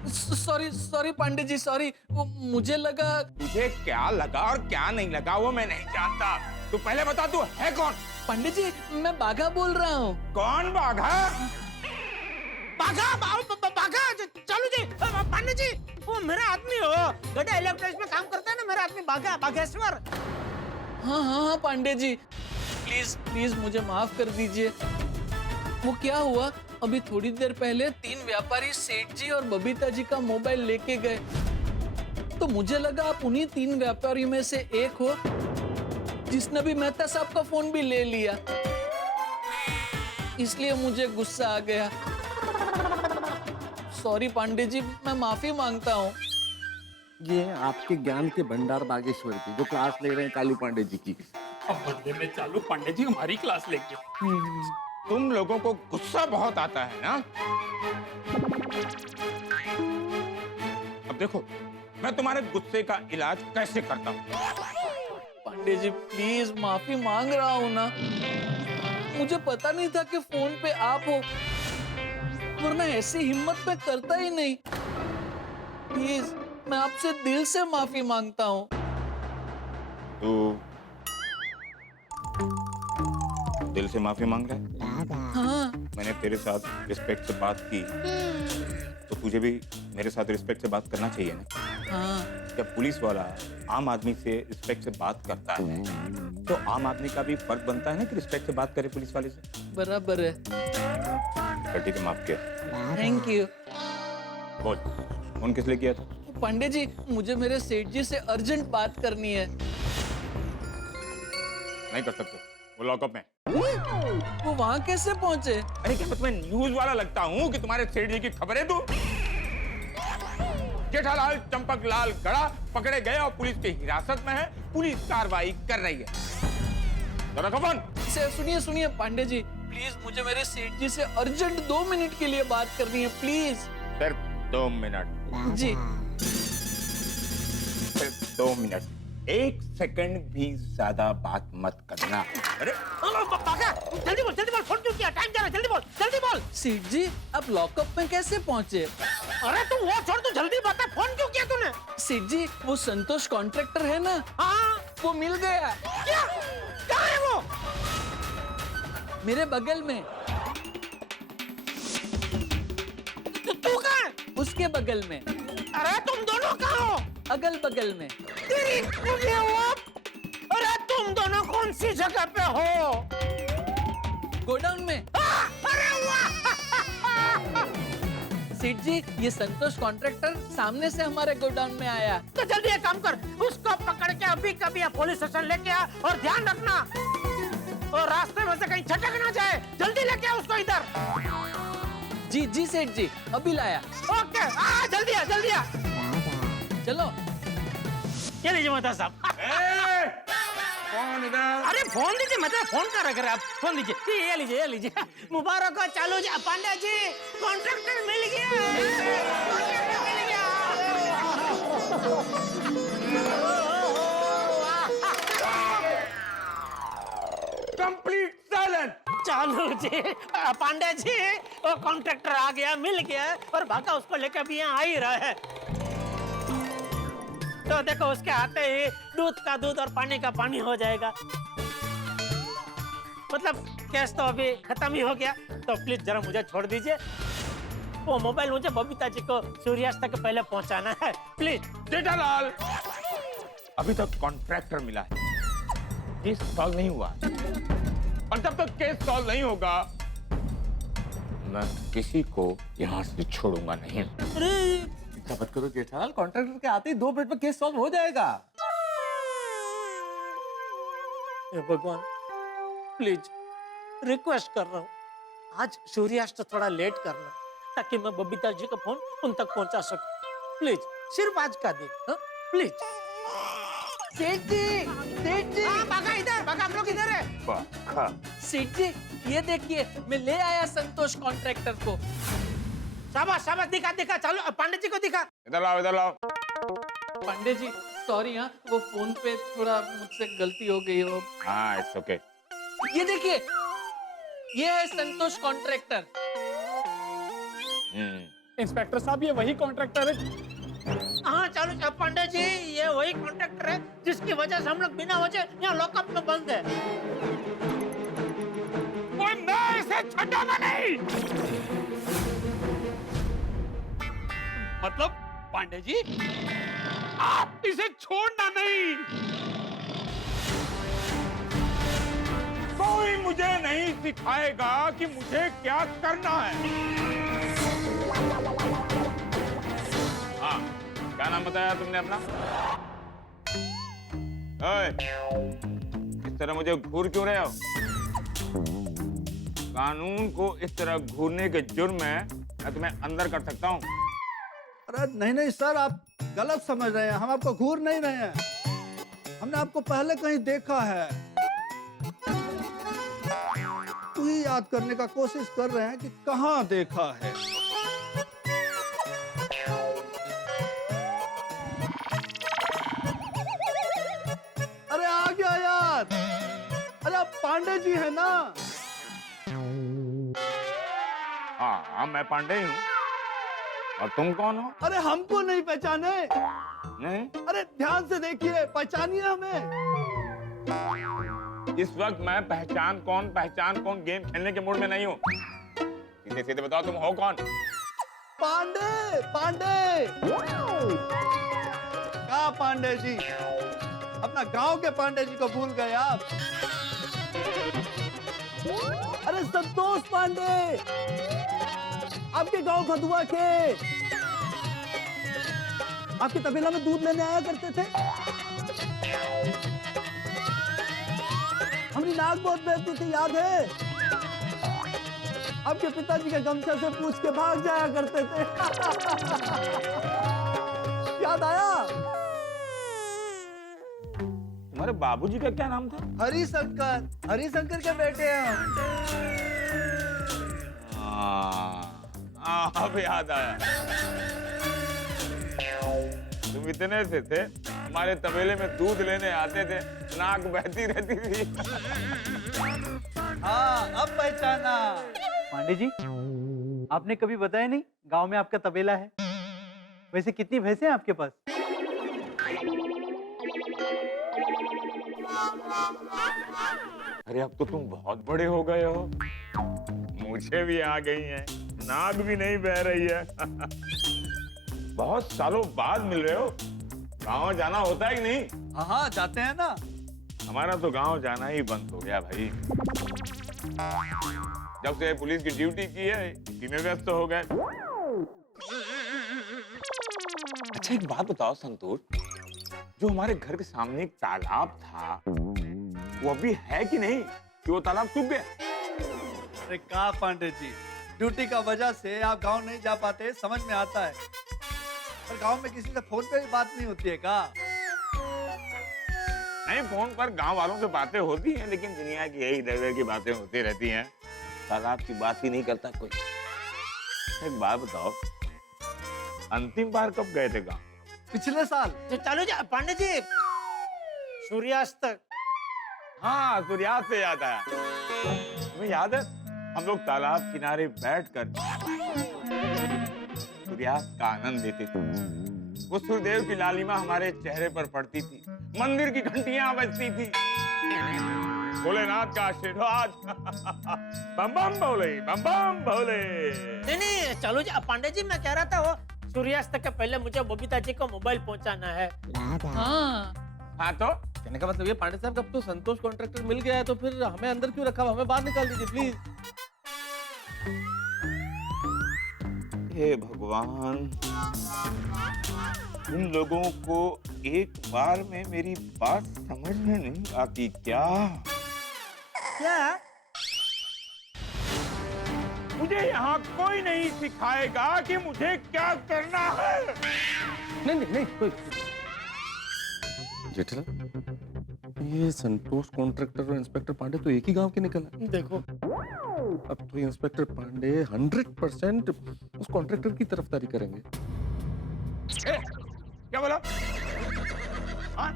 Sorry Pandey ji, sorry. मुझे लगा। तुझे क्या लगा और क्या नहीं लगा वो मैं नहीं जानता। तू पहले बता तू है कौन? पांडे जी मैं बाघा बोल रहा हूँ। कौन बाघा? बाघा चालू जी, पांडे जी, वो मेरा आदमी हो, गड्ढा इलेक्ट्रिक में काम करता है ना, मेरा आदमी बाघेश्वर। हाँ पांडे जी, प्लीज मुझे माफ कर दीजिए। वो क्या हुआ, अभी थोड़ी देर पहले 3 व्यापारी सेठ जी और बबीता जी का मोबाइल लेके गए, तो मुझे लगा आप उन्हीं 3 व्यापारियों में से एक हो जिसने भी मेहता साहब का फोन भी ले लिया, इसलिए मुझे गुस्सा आ गया। सॉरी पांडे जी, मैं माफी मांगता हूँ। ये आपके ज्ञान के भंडार बागेश्वर की जो क्लास ले रहे हैं कालू पांडे जी की। अब बदले में चालू पांडे जी हमारी क्लास लेंगे। तुम लोगों को गुस्सा बहुत आता है ना? अब देखो मैं तुम्हारे गुस्से का इलाज कैसे करता हूँ। पांडे जी प्लीज माफी मांग रहा हूँ ना, मुझे पता नहीं था कि फोन पे आप हो, वरना ऐसी हिम्मत मैं करता ही नहीं। प्लीज मैं आपसे दिल से माफी मांगता हूँ। तू दिल से माफी मांग रहा है? हाँ। मैंने तेरे साथ रिस्पेक्ट से बात की, तो तुझे भी मेरे साथ रिस्पेक्ट से बात करना चाहिए ना। हाँ। जब पुलिस वाला आम आदमी से रिस्पेक्ट से बात करता है, तो आम आदमी का भी फर्ज बनता है ना कि रिस्पेक्ट से बात करे पुलिस वाले से। बराबर है। ठीक है, माफ किया। Thank you. बोल, फोन किस लिए किया था? पांडे जी मुझे मेरे सेठ जी से अर्जेंट बात करनी है। नहीं कर सकते, वो लॉकअप में। वो वहाँ कैसे पहुँचे? अरे क्या मैं तुम्हें न्यूज वाला लगता हूँ कि तुम्हारे सेठ जी की खबरें दूं? जेठालाल चंपक लाल गड़ा पकड़े गए और पुलिस की हिरासत में है, पुलिस कार्रवाई कर रही है। जरा फोन। सुनिए पांडे जी, प्लीज मुझे मेरे सेठ जी से अर्जेंट 2 मिनट के लिए बात करनी है, प्लीज। सिर्फ 2 मिनट? जी सिर्फ 2 मिनट, 1 सेकंड भी ज्यादा बात मत करना। अरे जल्दी बोल, फोन क्यों किया? टाइम जा रहा है, जल्दी बोल। सेठ जी आप लॉकअप में कैसे पहुँचे? अरे तू वो छोड़, तू जल्दी बता, फोन क्यों किया तूने? सेठ जी वो संतोष कॉन्ट्रैक्टर है ना, हाँ वो मिल गया। क्या? कहाँ है वो? मेरे बगल में। तू कहाँ है? उसके बगल में। अरे तुम दोनों कहाँ हो? अगल बगल में। तेरी मुझे वो। अरे तुम दोनों कौन सी जगह पे हो? गोडाउन में। अरे वाह! सेठ जी ये संतोष कॉन्ट्रैक्टर सामने से हमारे गोडाउन में आया। तो जल्दी एक काम कर, उसको पकड़ के अभी कभी पुलिस स्टेशन लेके आ, और ध्यान रखना और रास्ते में से कहीं छटक ना जाए। जल्दी लेके आ उसको इधर। जी सेठ जी अभी लाया। ओके, जल्दी आ। चलो। ये लीजिए मेहता साहब। कौन इधर? अरे फोन दीजिए, मतलब फोन कर रहे आप, फोन दीजिए। ये लीजिए। मुबारक हो चालू जी, पांडे जी, कॉन्ट्रैक्टर मिल गया। Complete silence. चालू जी, पांडे जी, वो कॉन्ट्रैक्टर आ गया, मिल गया, और भागा उसको लेकर भी यहाँ आ ही रहा है। तो देखो उसके आते ही दूध का दूध और पानी का पानी हो जाएगा। मतलब केस तो अभी खत्म ही हो गया, तो प्लीज जरा मुझे छोड़ दीजिए। वो मोबाइल मुझे बबीता जी को सूर्यास्त के पहले पहुंचाना है, प्लीज। जेठालाल, अभी तक कॉन्ट्रैक्टर मिला है, केस सॉल्व नहीं हुआ है। और जब तक केस सॉल्व नहीं होगा मैं किसी को यहाँ से छोड़ूंगा नहीं। इतना मत करो जेठालाल, कॉन्ट्रैक्टर के आते ही 2 मिनट में केस सॉल्व हो जाएगा। हे भगवान, प्लीज रिक्वेस्ट कर रहा हूँ, आज सूर्यास्त थोड़ा लेट करना ताकि मैं बबीता जी का फोन उन तक पहुंचा सकूं। प्लीज, सिर्फ आज का दिन, हाँ? प्लीज। सेठ जी, भागा इधर, भागा, हम लोग इधर है। पक्का। सेठ जी, ये देखिए मैं ले आया संतोष कॉन्ट्रैक्टर को। शाबाश शाबाश, दिखा दिखा, चलो पांडे जी को दिखा। इधर लाओ, इधर लाओ। पांडे जी सॉरी, हाँ वो फोन पे थोड़ा मुझसे गलती हो गई हो। हाँ, इट्स ओके। ये देखिए, ये है संतोष कॉन्ट्रैक्टर। इंस्पेक्टर साहब, ये वही कॉन्ट्रैक्टर है। हाँ चलो पांडे जी, ये वही कॉन्ट्रैक्टर है जिसकी वजह से हम लोग बिना वजह यहाँ लॉकअप में बंद है। मैं इसे छोड़ूंगा नहीं। मतलब पांडे जी, आप इसे छोड़ना नहीं। कोई मुझे नहीं सिखाएगा कि मुझे क्या करना है। हाँ, क्या नाम बताया तुमने अपना? ओए, इस तरह मुझे घूर क्यों रहे हो? कानून को इस तरह घूरने के जुर्म में मैं तुम्हें अंदर कर सकता हूँ। अरे नहीं नहीं सर, आप गलत समझ रहे हैं, हम आपको घूर नहीं रहे हैं, हमने आपको पहले कहीं देखा है। वही याद करने का कोशिश कर रहे हैं कि कहाँ देखा है। अरे आ गया याद, अरे आप पांडे जी हैं ना? हाँ, मैं पांडे ही हूँ। और तुम कौन हो? अरे हमको नहीं पहचाने? नहीं? अरे ध्यान से देखिए, पहचानिए हमें। इस वक्त मैं पहचान कौन गेम खेलने के मूड में नहीं हूँ। सीधे सीधे बताओ, तुम हो कौन? पांडे, पांडे। क्या पांडे जी? अपना गांव के पांडे जी को भूल गए आप? अरे संतोष पांडे, आपके गांव भदुआ के, आपके तबेला में दूध लेने आया करते थे। हमारी नाक बहुत बहती थी, याद है? आपके पिताजी के गमछा से पूछ के भाग जाया करते थे। याद आया? तुम्हारे बाबूजी का क्या नाम था? हरिशंकर, हरिशंकर के बेटे हैं हम। अब याद आया। तुम इतने से थे, हमारे तबेले में दूध लेने आते थे, नाक बहती रहती थी। हाँ, अब पहचाना। पांडे जी, आपने कभी बताया नहीं गांव में आपका तबेला है। वैसे कितनी भैंसें हैं आपके पास? अरे अब तो तुम बहुत बड़े हो गए हो, मुझे भी आ गई है, नाक भी नहीं बह रही है। बहुत सालों बाद मिल रहे हो। गांव जाना होता है कि नहीं? हाँ, जाते हैं ना। हमारा तो गांव जाना ही बंद हो गया भाई। जब से पुलिस की ड्यूटी की है, इसी में व्यस्त हो गए। अच्छा एक बात बताओ संतोष, जो हमारे घर के सामने एक तालाब था, वो अभी है कि नहीं? कि वो तालाब सूख गया? अरे कहा पांडे जी, ड्यूटी का वजह से आप गांव नहीं जा पाते, समझ में आता है। पर गांव में किसी से फोन पे भी बात नहीं होती है का? नहीं, फोन पर गांव वालों से बातें होती हैं, लेकिन दुनिया की यही इधर की बातें होती रहती हैं। तालाब की बात ही नहीं करता कोई। एक बात बताओ, अंतिम बार कब गए थे गांव? पिछले साल। तो चलो जा पांडे जी, सूर्यास्त। हाँ, सूर्यास्त से याद आया। तुम्हें याद है, हम लोग तालाब किनारे बैठकर सूर्यास्त का आनंद लेते थे। वो सूर्यदेव की लालिमा हमारे चेहरे पर पड़ती थी, मंदिर की घंटियां बजती थी। भोलेनाथ का आशीर्वाद। बम बम भोले, बम बम भोले। नहीं चलो जी पांडे जी, मैं कह रहा था वो सूर्यास्त के पहले मुझे बबीता जी को मोबाइल पहुंचाना है। हाँ तो कहने का मतलब ये पांडे साहब, अब तो संतोष कॉन्ट्रैक्टर मिल गया है तो फिर हमें अंदर क्यों रखा? हमें बाहर निकाल दीजिए प्लीज। हे भगवान, इन लोगों को एक बार में मेरी बात समझ में नहीं आती क्या? क्या? मुझे यहाँ कोई नहीं सिखाएगा कि मुझे क्या करना है। नहीं नहीं नहीं कोई। जेठालाल, ये संतोष कॉन्ट्रैक्टर और इंस्पेक्टर पांडे तो एक ही गांव के निकल। देखो अब तो इंस्पेक्टर पांडे 100% उस कॉन्ट्रैक्टर की तरफदारी करेंगे। क्या बोला? हाँ?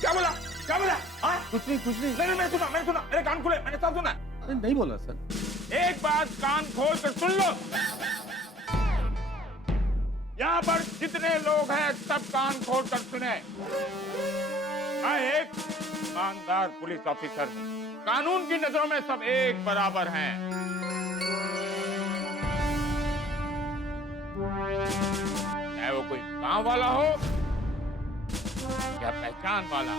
क्या बोला? क्या बोला? हाँ? कुछ नहीं कुछ नहीं। नहीं मैंने सुना, मेरे कान खुले, मैंने सब सुना। नहीं बोला सर। एक बात कान खोल कर सुन लो, यहाँ पर जितने लोग हैं सब कान खोल कर सुने। मैं एक ईमानदार पुलिस ऑफिसर हूँ, कानून की नजरों में सब एक बराबर हैं। चाहे वो कोई गांव वाला हो या पहचान वाला,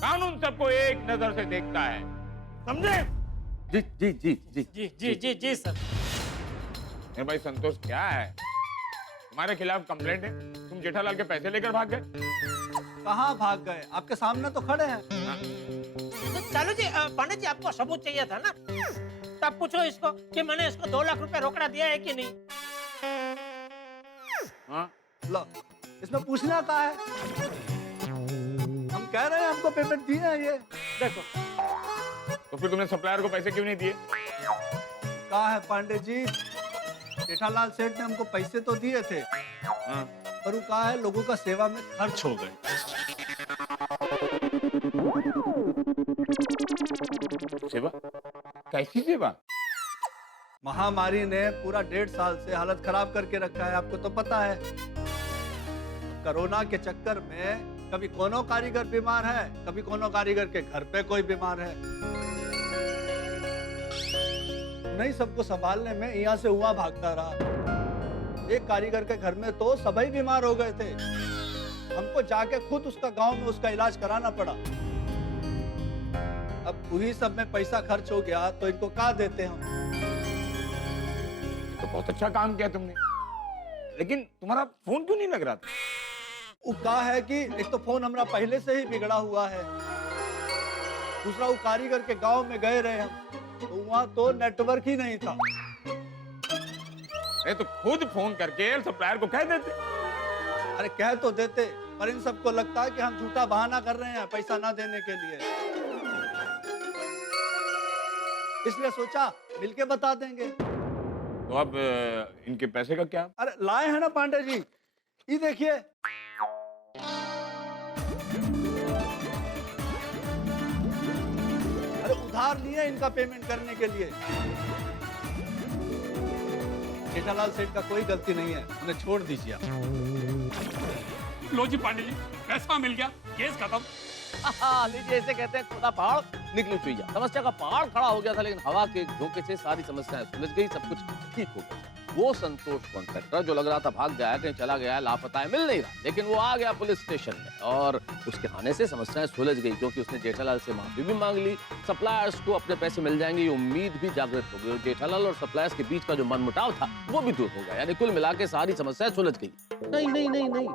कानून सबको एक नजर से देखता है, समझे? जी जी जी जी जी जी जी जी सर। मेरे भाई संतोष, क्या है तुम्हारे खिलाफ कंप्लेंट है? तुम जेठालाल के पैसे लेकर भाग गए। कहाँ भाग गए? आपके सामने तो खड़े हैं। तो चलो जी पांडे जी, आपको सबूत चाहिए था ना, तो आप पूछो इसको कि मैंने इसको 2 लाख रुपए रोकड़ा दिया है कि नहीं। हाँ? लो, इसमें पूछना क्या है? हम कह रहे हैं हमको पेमेंट दिए हैं ये। देखो तो फिर तुमने सप्लायर को पैसे क्यों नहीं दिए? कहा है पांडे जी, जेठालाल सेठ ने हमको पैसे तो दिए थे, हाँ? पर वो कहा है लोगों का सेवा में खर्च हो गए। सेवा? कैसी सेवा? महामारी ने पूरा 1.5 साल से हालत खराब करके रखा है, आपको तो पता है। कोरोना के चक्कर में कभी कोनो कारीगर बीमार है, कभी कोनो कारीगर के घर पे कोई बीमार है। नहीं, सबको संभालने में यहाँ से वहाँ भागता रहा। एक कारीगर के घर में तो सभी बीमार हो गए थे, हमको जाके खुद उसका गांव में उसका इलाज कराना पड़ा। अब वही सब में पैसा खर्च हो गया तो इनको क्या देते हम? तो बहुत अच्छा काम किया तुमने, लेकिन तुम्हारा फोन क्यों नहीं लग रहा था? वो कहा है कि एक तो फोन हमारा पहले से ही बिगड़ा हुआ है, दूसरा वो कारीगर के गांव में गए रहे हम, तो वहाँ तो नेटवर्क ही नहीं था। अरे तो खुद फोन करके सप्लायर को कह देते। अरे कह तो देते, पर इन सबको लगता है कि हम झूठा बहाना कर रहे हैं पैसा ना देने के लिए, इसलिए सोचा मिलके बता देंगे। तो अब इनके पैसे का क्या? अरे लाए हैं ना पांडे जी, ये देखिए। अरे उधार लिए इनका पेमेंट करने के लिए। जेठालाल सेठ का कोई गलती नहीं है, उन्हें छोड़ दीजिए आप। लो जी पांडे जी, पैसा मिल गया, केस खत्म। लीजिए, ऐसे कहते हैं खुदा पहाड़ निकली चुईया। समस्या का पहाड़ खड़ा हो गया था, लेकिन हवा के झोंके से सारी समस्याएं सुलझ गई, सब कुछ ठीक हो गया। वो संतोष कॉन्ट्रैक्टर जो लग रहा था भाग गया, कहीं चला गया, लापता है, मिल नहीं रहा, लेकिन वो आ गया पुलिस स्टेशन में और उसके आने से समस्याएं सुलझ गई, क्योंकि उसने जेठालाल से माफी भी मांग ली। सप्लायर्स को अपने पैसे मिल जाएंगे, ये उम्मीद भी जागृत हो गई और जेठालाल और सप्लायर्स के बीच का जो मनमुटाव था वो भी दूर हो गया। यानी कुल मिला के सारी समस्याएं सुलझ गई। नहीं नहीं नहीं नहीं,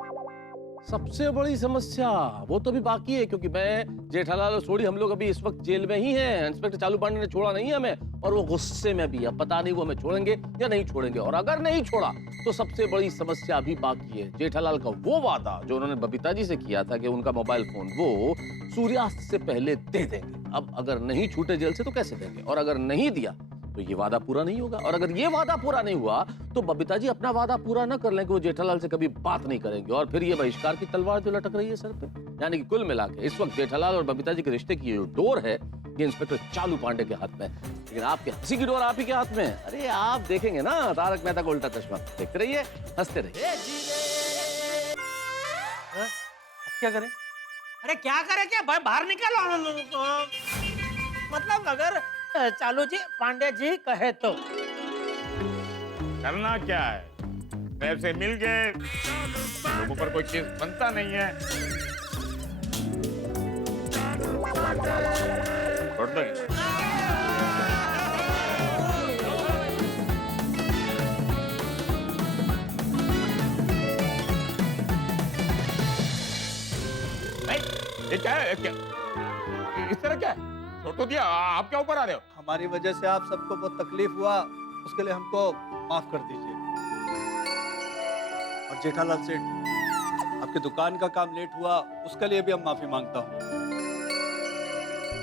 सबसे बड़ी समस्या वो तो भी बाकी है, क्योंकि मैं जेठालाल और सोढ़ी हम लोग अभी इस वक्त जेल में ही हैं। इंस्पेक्टर चालू पांडे ने छोड़ा नहीं है हमें, और वो गुस्से में भी है। पता नहीं वो हमें छोड़ेंगे या नहीं छोड़ेंगे, और अगर नहीं छोड़ा तो सबसे बड़ी समस्या भी बाकी है। जेठालाल का वो वादा जो उन्होंने बबीता जी से किया था कि उनका मोबाइल फोन वो सूर्यास्त से पहले दे देंगे, अब अगर नहीं छूटे जेल से तो कैसे देंगे? और अगर नहीं दिया तो ये वादा पूरा नहीं होगा, और अगर ये वादा पूरा नहीं हुआ तो बबीता जी अपना वादा पूरा न कर लेंगे, वो जेठालाल से कभी बात नहीं करेंगे, और फिर ये बहिष्कार की तलवार जो लटक रही है सर पे। यानी कि कुल मिला के इस वक्त जेठालाल और बबीता जी के रिश्ते की जो डोर है ये इंस्पेक्टर चालू पांडे के हाथ में है, लेकिन आपके हंसी की डोर आप ही के हाथ में है। अरे आप देखेंगे ना तारक मेहता का उल्टा चश्मा, देखते रहिए, हंसते रहिए। अब क्या करें? अरे क्या करे क्या भाई, बाहर निकालो। मतलब अगर चालू जी पांडे जी कहे तो। करना क्या है, पैसे मिल गए, लोगों पर कोई केस बनता नहीं है, छोड़ दो इसे। ये क्या है, क्या इस तरह क्या है? छोड़ तो दिया, आप क्या ऊपर आ रहे हो? हमारी वजह से आप सबको बहुत तकलीफ हुआ, उसके लिए हमको माफ कर दीजिए। और जेठालाल सेठ, आपकी दुकान का काम लेट हुआ, उसके लिए भी हम माफी मांगता हूँ।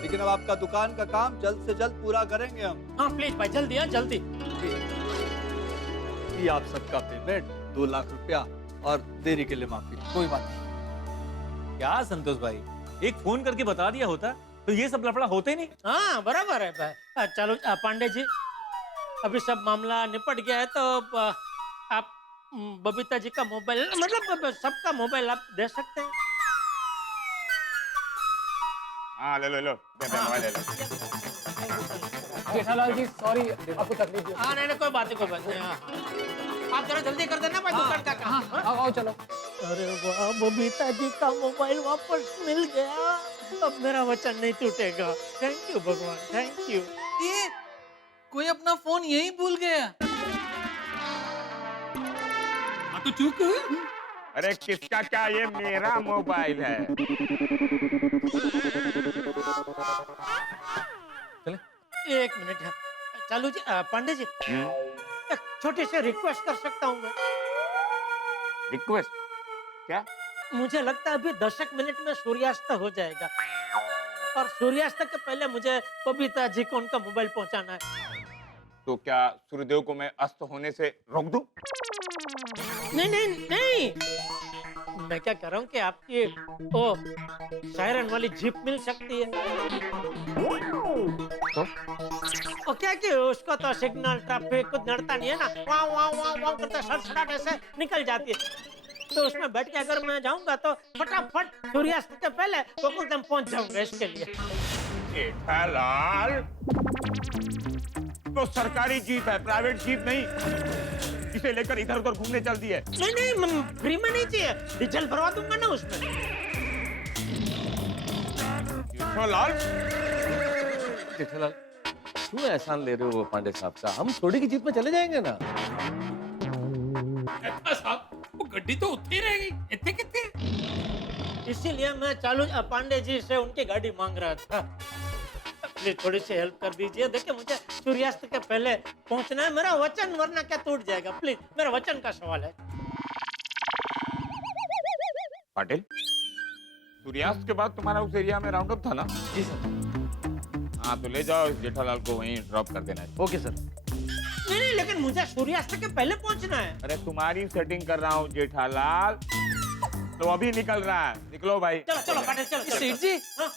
लेकिन अब आपका दुकान का काम जल्द से जल्द पूरा करेंगे हम। हाँ प्लीज भाई, जल्दी है जल्दी। ये आप सबका पेमेंट 2 लाख रुपया, और देरी के लिए माफी। कोई बात नहीं। क्या संतोष भाई, एक फोन करके बता दिया होता तो ये सब लफड़ा होते ही नहीं। हाँ बराबर है भाई। चलो पांडे जी, अभी सब मामला निपट गया है, तो आप बबीता जी का मोबाइल, मतलब सबका मोबाइल आप दे सकते हैं। हाँ ले लो मोबाइल ले लो। जेठालाल जी सॉरी, आपको तकलीफ दी। हाँ नहीं कोई बात नहीं, कोई बात नहीं। हाँ, आप जरा जल्दी कर देना भाई, दुकान का काम। हाँ, आओ चलो। अरे वाह, बबीता जी का मोबाइल वापस मिल गया। अब मेरा वचन नहीं टूटेगा। थैंक यू भगवान, थैंक यू। ये कोई अपना फोन यहीं भूल गया। हाँ तो चूक। अरे किसका क्या, ये मेरा मोबाइल है। चले एक मिनट है। चालू जी, पांडे जी, एक छोटी सी रिक्वेस्ट कर सकता हूँ मैं? रिक्वेस्ट क्या? मुझे लगता है अभी 10 मिनट में सूर्यास्त हो जाएगा, और सूर्यास्त के पहले मुझे बबीता जी को उनका मोबाइल पहुंचाना है। तो क्या सूर्यदेव को मैं अस्त होने से रोक दूं? नहीं नहीं नहीं, मैं क्या कह रहा हूँ कि आपकी वो सायरन वाली जीप मिल सकती है तो क्या कि उसको तो सिग्नल ट्रैफिक कुछ नड़ता नहीं है ना, वाँ वाँ वाँ वाँ करते सड़सड़ाहट ऐसे निकल जाती है। तो उसमें बैठ के अगर मैं जाऊंगा तो फटाफट सूर्यास्त के पहले गोकुलधाम पहुंच जाऊंगा। इसके लिए जेठालाल, तो सरकारी जीप है, प्राइवेट जीप नहीं। इसे लेकर इधर उधर घूमने चल दी है। नहीं नहीं, फ्री में नहीं चाहिए, डीजल भरवा दूंगा ना उसमें। जेठालाल, जेठालाल क्यों एहसान ले रहे हो पांडे साहब का? हम थोड़ी की जीप में चले जाएंगे ना। साहब वो गड्डी तो उतनी रहेगी, इतने कितने। इसीलिए मैं चालू पांडे जी से उनकी गाड़ी मांग रहा था। प्लीज थोड़ी सी हेल्प कर दीजिए। देखिए मुझे सूर्यास्त के पहले पहुंचना है, मेरा वचन वरना क्या टूट जाएगा। प्लीज, मेरा वचन का सवाल है। पाटिल, सूर्यास्त के बाद तुम्हारा उस एरिया में राउंड अप था ना? जी सर। हाँ तो ले जाओ जेठालाल को, वहीं ड्रॉप कर देना है। Okay sir. नहीं नहीं, लेकिन मुझे सूर्यास्त के पहले पहुंचना है। अरे तुम्हारी सेटिंग कर रहा हूँ जेठालाल, तो अभी निकल रहा है। निकलो भाई। चलो चलो पाटिल, चलो। सेठ जी, हाँ?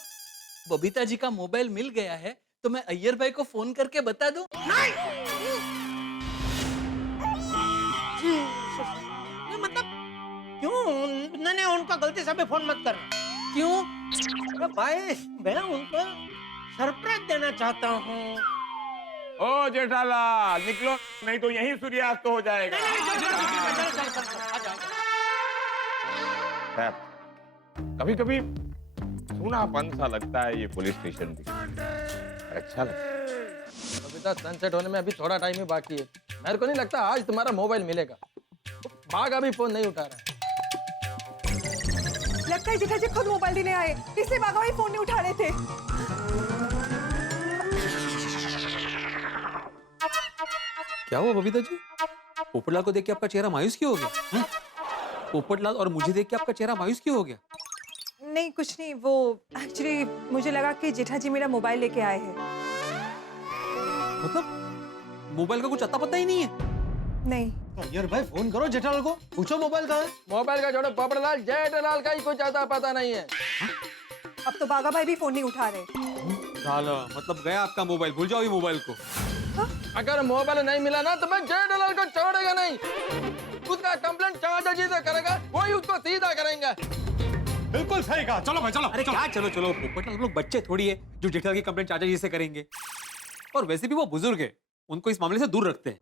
बबीता जी का मोबाइल मिल गया है, तो मैं अय्यर भाई को फोन करके बता दूं? नहीं मतलब क्यों? नहीं, उनका गलती से भी फोन मत करना। क्यों? अरे भाई, मैं उनको सरप्राइज देना चाहता हूँ। ओ जेठालाल निकलो, नहीं तो यहीं सूर्यास्त हो जाएगा। कभी कभी सूनापन सा लगता है ये पुलिस स्टेशन भी, अच्छा लगता है। बबीता, सनसेट होने में अभी थोड़ा टाइम ही बाकी है। मेरे को नहीं लगता आज तुम्हारा मोबाइल मिलेगा। भागा भी फोन नहीं उठा रहा है। लगता है जेठाजी खुद मोबाइल देने आए, इसलिए बागा भाई फोन नहीं उठा रहे थे। क्या हुआ बबीता जी? पोपटलाल को देख के आपका चेहरा मायूस क्यों हो गया? पोपटलाल और मुझे देख के आपका चेहरा मायूस क्यों हो गया? नहीं कुछ नहीं, वो एक्चुअली मुझे लगा कि जेठाजी मेरा मोबाइल लेके आए हैं। मतलब मोबाइल का कुछ अता पता ही नहीं है? नहीं। यार भाई फोन करो जेठालाल को, पूछो मोबाइल कहाँ है। मोबाइल का जोड़ो पोपटलाल, जेठालाल का ही कुछ आता पता नहीं है। अब तो बागा भाई भी फोन नहीं उठा रहे। साला, मतलब गया आपका मोबाइल, भूल जाओ ये मोबाइल को। अगर मोबाइल नहीं मिला ना तो मैं जेठालाल को छोड़ेगा नहीं। उसका कंप्लेंट चाचा जी से करेगा, वही उसको सीधा करेंगे। बिल्कुल सही कहा, चलो भाई चलो। अरे क्या चलो चलो पोपटलाल, हम लोग बच्चे थोड़ी है जो जेठालाल की कंप्लेंट चाचा जी से करेंगे। और वैसे भी वो बुजुर्ग है, उनको इस मामले से दूर रखते हैं।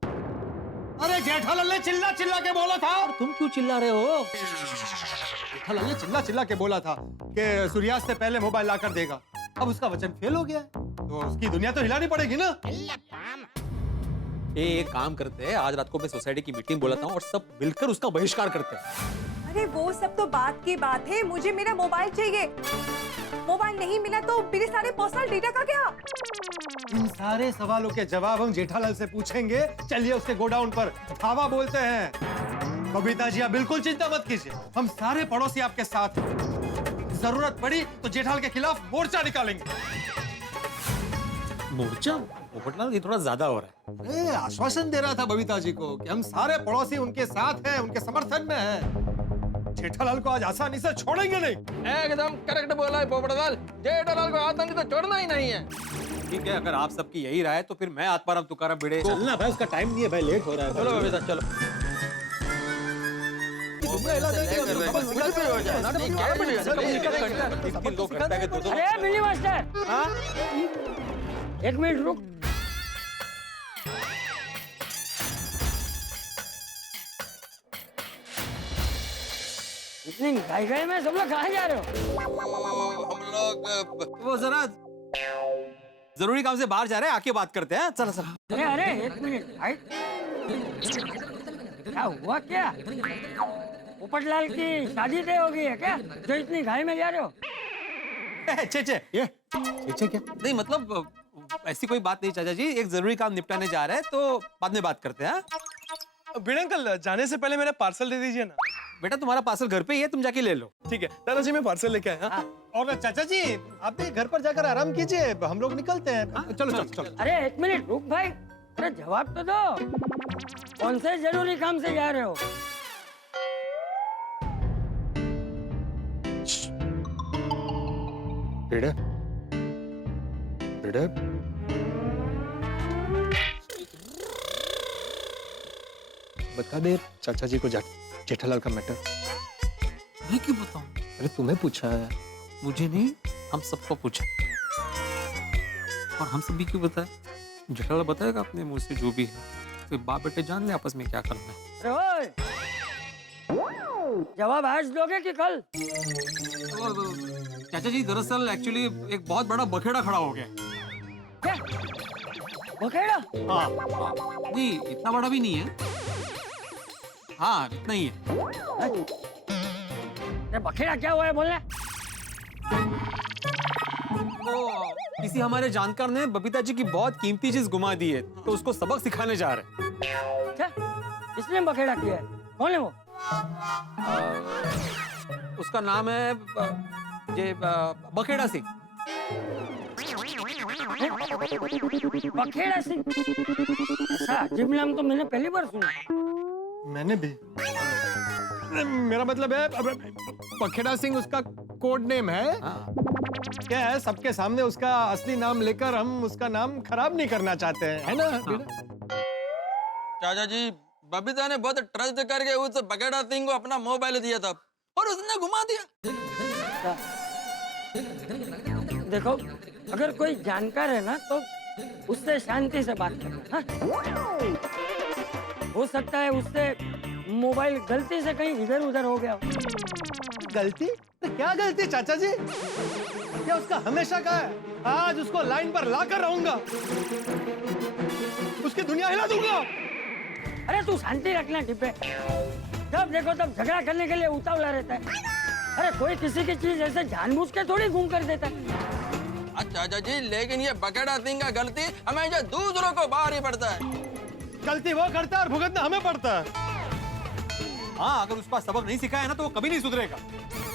अरे जेठालाल ने चिल्ला चिल्ला के बोला था। तुम क्यों चिल्ला रहे हो? जेठालाल ने चिल्ला चिल्ला के बोला था कि सूर्यास्त से पहले मोबाइल लाकर देगा। अब उसका वचन फेल हो गया, तो उसकी दुनिया तो हिलानी पड़ेगी ना। एक काम करते हैं, आज रात को मैं सोसाइटी की मीटिंग बुलाता हूँ और सब मिलकर उसका बहिष्कार करते हैं। अरे वो सब तो बात की बात है, मुझे मेरा मोबाइल चाहिए। मोबाइल नहीं मिला तो मेरे सारे पर्सनल डेटा का क्या? इन सारे सवालों के जवाब हम जेठालाल से पूछेंगे। चलिए उसके गोडाउन पर धावा बोलते हैं। बबीता जी आप बिल्कुल चिंता मत कीजिए, हम सारे पड़ोसी आपके साथ हैं। जरूरत पड़ी तो जेठालाल के खिलाफ मोर्चा निकालेंगे। मोर्चा? पोपटलाल ये थोड़ा ज्यादा हो रहा है। आश्वासन दे रहा था बबीता जी को कि हम सारे पड़ोसी उनके साथ हैं, उनके समर्थन में हैं। जेठालाल को आज आसानी से छोड़ेंगे नहीं। एकदम करेक्ट बोला है पोपटलाल, जेठालाल को आसानी से छोड़ना ही नहीं है। ठीक है, अगर आप सबकी यही राय है तो फिर मैं आत्माराम तुकाराम भिड़े। चलना भाई, उसका टाइम नहीं है भाई, लेट हो रहा है। चलो बबीता चलो। अरे मिली मास्टर, एक मिनट रुक। इतनी घाई में सब लोग कहाँ जा रहे हो? हम लोग वो जरा जरूरी काम से बाहर जा रहे हैं, आके बात करते हैं। चलो चलो। अरे अरे एक मिनट भाई, क्या हुआ क्या? पोपटलाल की शादी तय हो गई है क्या, जो इतनी घाई में जा रहे हो? छे क्या? नहीं मतलब ऐसी कोई बात नहीं चाचा जी, एक जरूरी काम निपटाने जा रहे हैं तो बाद में बात करते हैं। भिड़े अंकल, जाने से पहले मेरा पार्सल दे दीजिए ना। बेटा तुम्हारा पार्सल घर पे ही है, तुम जाके ले लो। ठीक है दादाजी, मैं पार्सल लेके आया। और चाचा जी आप भी घर पर जाकर आराम कीजिए, हम लोग निकलते हैं। चलो चलो चलो। अरे एक मिनट रुक भाई, अरे जवाब तो दो, कौन से जरूरी काम से जा रहे हो? भिड़े भिड़े, बता दे चाचा जी को जेठालाल का मैटर। मैं क्यों बताऊं? अरे तुम्हें पूछा है। मुझे नहीं, हम सबको पूछा। और हम सब भी क्यों बताए? जेठालाल बताएगा अपने मुंह से जो भी है, फिर बाप बेटे जान ले आपस में क्या करना है। अरे ओए, जवाब आज दोगे कि कल? चाचा जी दरअसल एक्चुअली एक बहुत बड़ा बखेड़ा खड़ा हो गया। क्या बखेड़ा? हाँ नहीं, इतना बड़ा भी नहीं है। हाँ इतना ही है। अरे बखेड़ा क्या हुआ है बोलना? तो किसी हमारे जानकार ने बबीता जी की बहुत कीमती चीज गुमा दी है, तो उसको सबक सिखाने जा रहे हैं। क्या इसने बखेड़ा किया है? कौन है वो? उसका नाम है बखेड़ा सिंह। बखेड़ा सिंह? ऐसा अजीब नाम तो मैंने पहली बार सुना। मैंने भी। मेरा मतलब है बखेड़ा सिंह उसका कोड नेम है। क्या है, सबके सामने उसका असली नाम लेकर हम उसका नाम खराब नहीं करना चाहते हैं, है ना? चाचा जी, बबीता ने बहुत ट्रस्ट करके उस बखेड़ा सिंह को अपना मोबाइल दिया था और उसने घुमा दिया। देखो, अगर कोई जानकार है ना तो उससे शांति से बात करना। हो सकता है उससे मोबाइल गलती से कहीं इधर उधर हो गया हो। गलती? क्या गलती चाचा जी? क्या उसका हमेशा का है? आज उसको लाइन पर लाकर रहूंगा, उसकी दुनिया हिला दूंगा। अरे तू शांति रखना डिब्बे, जब देखो तब झगड़ा करने के लिए उतावला रहता है। अरे कोई किसी की चीज ऐसे जानबूझ के थोड़ी गुम कर देता है। चाचा जी, लेकिन ये बखेड़ा सिंह का गलती हमेशा दूसरों को बाहर ही पड़ता है। गलती वो करता है और भुगतना हमें पड़ता है। हाँ, अगर उसका सबक नहीं सिखाया ना तो वो कभी नहीं सुधरेगा।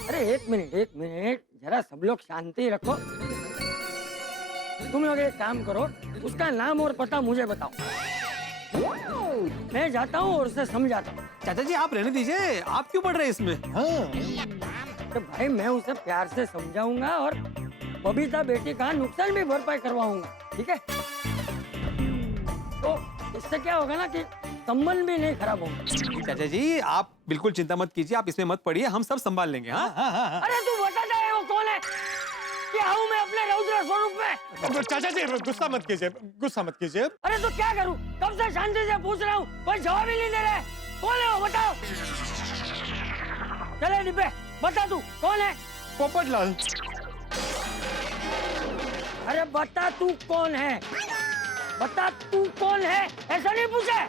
अरे एक मिनट, जरा सब लोग शांति रखो। तुम लोग एक काम करो, उसका नाम और पता मुझे बताओ, मैं जाता हूँ और उसे समझाता हूँ। चाचा जी आप रहने दीजिए, आप क्यों पढ़ रहे हैं इसमें? तो भाई मैं उसे प्यार से समझाऊंगा और बबीता बेटी का नुकसान भी भरपाई करवाऊंगा, ठीक है? तो इससे क्या होगा ना कि संबंध भी नहीं खराब होंगे। चाचा जी आप बिल्कुल चिंता मत कीजिए, आप इसमें मत पड़िए, हम सब संभाल लेंगे। हाँ? अरे तू क्या हूँ मैं अपने रौद्र स्वरूप में? चाचा जी गुस्सा मत कीजिए, गुस्सा मत कीजिए। अरे तो क्या करूँ? कब से शांति से पूछ रहा हूँ, कोई जवाब ही नहीं दे रहे। कौन है वो, बताओ। चले डिब्बे, बता तू कौन है? पोपटलाल। अरे बता तू कौन है, बता तू कौन है, ऐसा नहीं पूछे।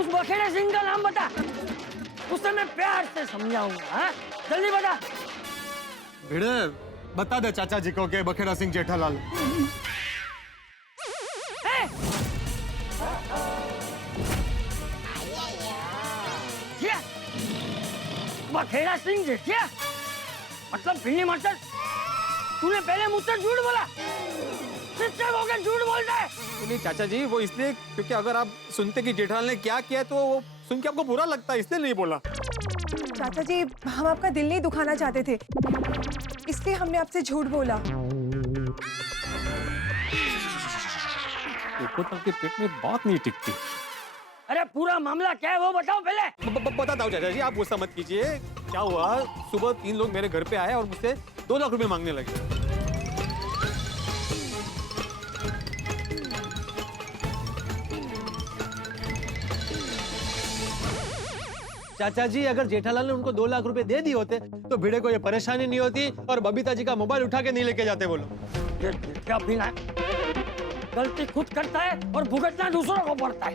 उस बखेड़े सिंह का नाम बता, उससे मैं प्यार से समझाऊंगा। हाँ? जल्दी बता। भिड़े बता दे चाचा जी को कि बखेड़ा सिंह जेठालाल। क्या बखेड़ा सिंह जेठिया, मतलब भिंडी मटर? तूने पहले मुझसे झूठ बोला, किससे होकर झूठ बोलता है? नहीं चाचा जी, वो इसलिए क्योंकि अगर आप सुनते कि जेठालाल ने क्या किया तो वो सुन के आपको बुरा लगता है, इसलिए नहीं बोला। चाचा जी हम आपका दिल नहीं दुखाना चाहते थे, इसलिए हमने आपसे झूठ बोला। के पेट में बात नहीं टिकती। अरे पूरा मामला क्या है वो बताओ पहले। बताता हूँ चाचा जी, आप गुस्सा मत कीजिए। क्या हुआ, सुबह 3 लोग मेरे घर पे आए और मुझसे 2 लाख रुपए मांगने लगे। चाचा जी अगर जेठालाल ने उनको 2 लाख रुपए दे दिए होते तो भिड़े को ये परेशानी नहीं होती और बबीता जी का मोबाइल उठा के नहीं लेके जाते वो लोग। ये क्या बिना गलती खुद करता है और भुगतना दूसरों को पड़ता है।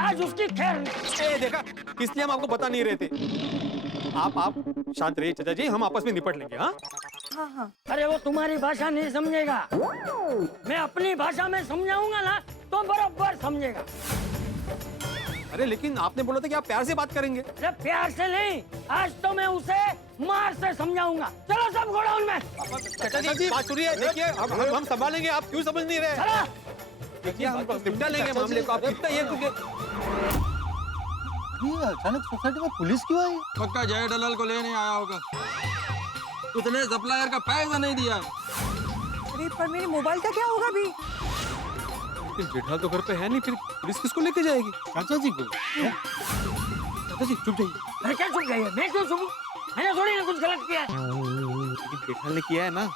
आज उसकी खैर नहीं। देखा, इसलिए हम आपको बता नहीं रहे थे। आप शांत रहिए चाचा जी, हम आपस में निपट लेंगे। हाँ हाँ हाँ। अरे वो तुम्हारी भाषा नहीं समझेगा, मैं अपनी भाषा में समझाऊंगा ना तो बराबर समझेगा। अरे लेकिन आपने बोला था कि आप प्यार से बात करेंगे। अरे प्यार से नहीं, आज तो मैं उसे मार से समझाऊंगा। चलो सब गोडाउन में। चाचा जी बात सुनिए, देखिए हम संभालेंगे, आप क्यों समझ नहीं रहे? देखिए हम निपटा लेंगे मामले को, आप कितना ये अचानक सोसाइटी में पुलिस क्यों आई? पक्का जेठालाल को लेने आया होगा, उसने सप्लायर का पैसा नहीं दिया। अरे पर मेरे मोबाइल का क्या होगा अभी? जेठालाल तो घर पे है नहीं, फिर पुलिस किसको लेके जाएगी? चाचा जी को। चाचा जी चुप जाइए। अरे क्या चुप गई है? मैं क्यों चुप? मैंने थोड़ी ना कुछ गलत किया है। लेकिन जेठालाल ने किया है ना।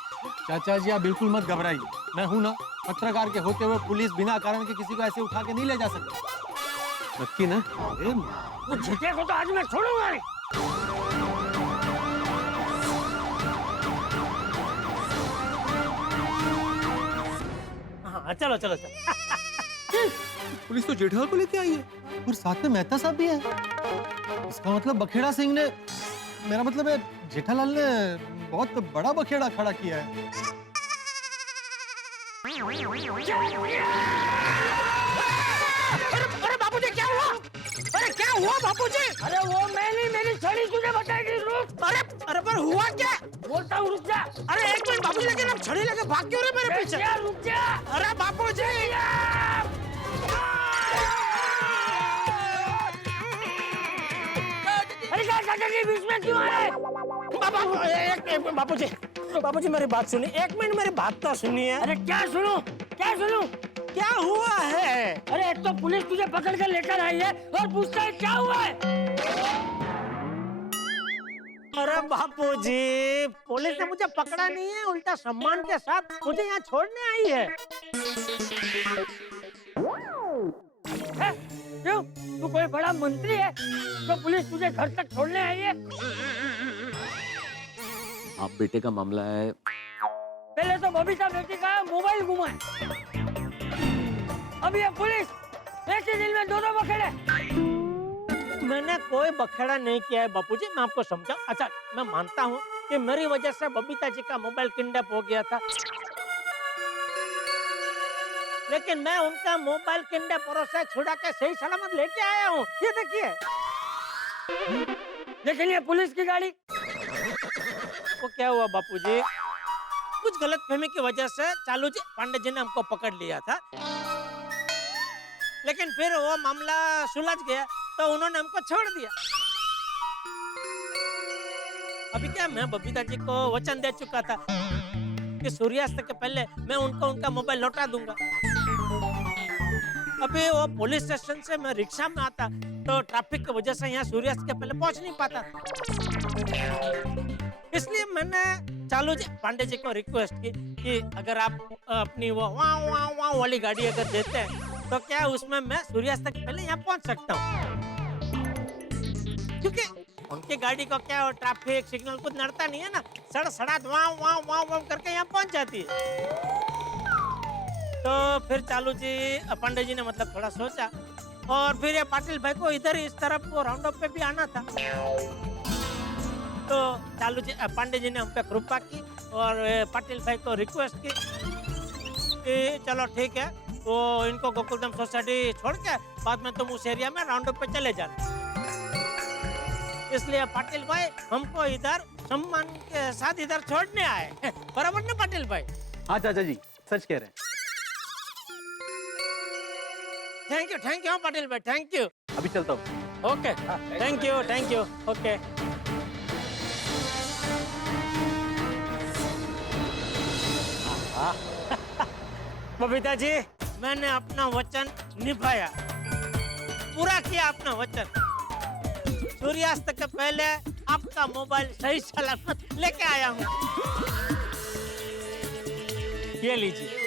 चाचा जी आप बिल्कुल मत घबराइए, मैं हूँ ना। पत्रकार के होते हुए पुलिस बिना कारण के किसी को ऐसे उठा के नहीं ले जा सकती। नक्की ना? वो झिटे को तो आज मैं छोड़ूंगा नहीं। हाँ चलो चलो चलो। पुलिस तो जेठालाल को लेके आई है और साथ में मेहता साहब भी है। इसका मतलब बखेड़ा सिंह ने, मेरा मतलब है जेठालाल ने बहुत बड़ा बखेड़ा खड़ा किया है। अरे बापूजी क्या हुआ? अरे क्या हुआ बापूजी? अरे वो मैं नहीं, मेरी छड़ी तुझे बताएगी। रुक। अरे पर हुआ क्या? बोलता हूँ रुक जा। अरे एक मिनट बापूजी, लेकिन आप छड़ी लेके भाग क्यों रहे मेरे पीछे? रुक जा। अरे बापूजी अरे चाचा जी बीच में क्यों आए? बापूजी मेरी बात सुनिए, 1 मिनट मेरी बात तो सुनिए। अरे क्या सुनूं? क्या सुनूं? क्या हुआ है? अरे एक तो पुलिस तुझे पकड़ कर लेकर आई है और पूछता है क्या हुआ है? अरे बापूजी, पुलिस ने मुझे पकड़ा नहीं है, उल्टा सम्मान के साथ मुझे यहाँ छोड़ने आई है। क्यों? तू कोई बड़ा मंत्री है तो पुलिस तुझे घर तक छोड़ने आई है? आप बेटे का मामला है। पहले तो बबीता बेटी का मोबाइल गुमा है, अब ये पुलिस, एक ही दिन में 2 बखेड़े। मैंने कोई बखेड़ा नहीं किया है बापूजी, मैं आपको समझा। अच्छा मैं मानता हूँ कि मेरी वजह से बबीता जी का मोबाइल किडनैप हो गया था, लेकिन मैं उनका मोबाइल किडनैपरों से छुड़ा के सही सलामत लेके आया हूँ। ये देखिए। लेकिन ये पुलिस की गाड़ी, वो क्या हुआ बापूजी, कुछ गलतफहमी की वजह से चालू जी पांडे जी ने हमको पकड़ लिया था, लेकिन फिर वो मामला सुलझ गया तो उन्होंने हमको छोड़ दिया। अभी क्या, मैं बबीता जी को वचन दे चुका था कि सूर्यास्त के पहले मैं उनको उनका मोबाइल लौटा दूंगा। अभी वो पुलिस स्टेशन से मैं रिक्शा में आता तो ट्रैफिक की वजह से यहाँ सूर्यास्त के पहले पहुंच नहीं पाता। इसलिए मैंने चालू जी पांडे जी को रिक्वेस्ट की कि अगर आप अपनी वो वाव वाव वाव वाली गाड़ी अगर देते हैं तो क्या उसमें मैं सूर्यास्त तक पहले यहाँ पहुँच सकता हूँ, क्योंकि उनकी गाड़ी को क्या ट्रैफिक सिग्नल कुछ नड़ता नहीं है ना, सड़ सड़ात वाव वाव वाव वाव करके यहाँ पहुँच जाती है। तो फिर चालू जी पांडे जी ने मतलब थोड़ा सोचा और फिर ये पाटिल भाई को इधर इस तरफ वो राउंड अप पे भी आना था, तो चालू जी पांडे जी ने हम पे कृपा की और पाटिल भाई को रिक्वेस्ट की कि चलो ठीक है वो इनको गोकुलधाम सोसाइटी छोड़ के बाद में तुम उस एरिया में राउंड अप पे चले जाना। इसलिए पाटिल भाई हमको इधर सम्मान के साथ इधर छोड़ने आए, बराबर ना पाटिल भाई? हाँ चाचा जी सच कह रहे हैं। थैंक यू पाटिल भाई, थैंक यू। अभी चलता हूँ। Okay thank you okay. Babita ji मैंने अपना वचन निभाया, पूरा किया अपना वचन। सूर्यास्त के पहले आपका मोबाइल सही सलामत लेके आया हूँ, ये लीजिए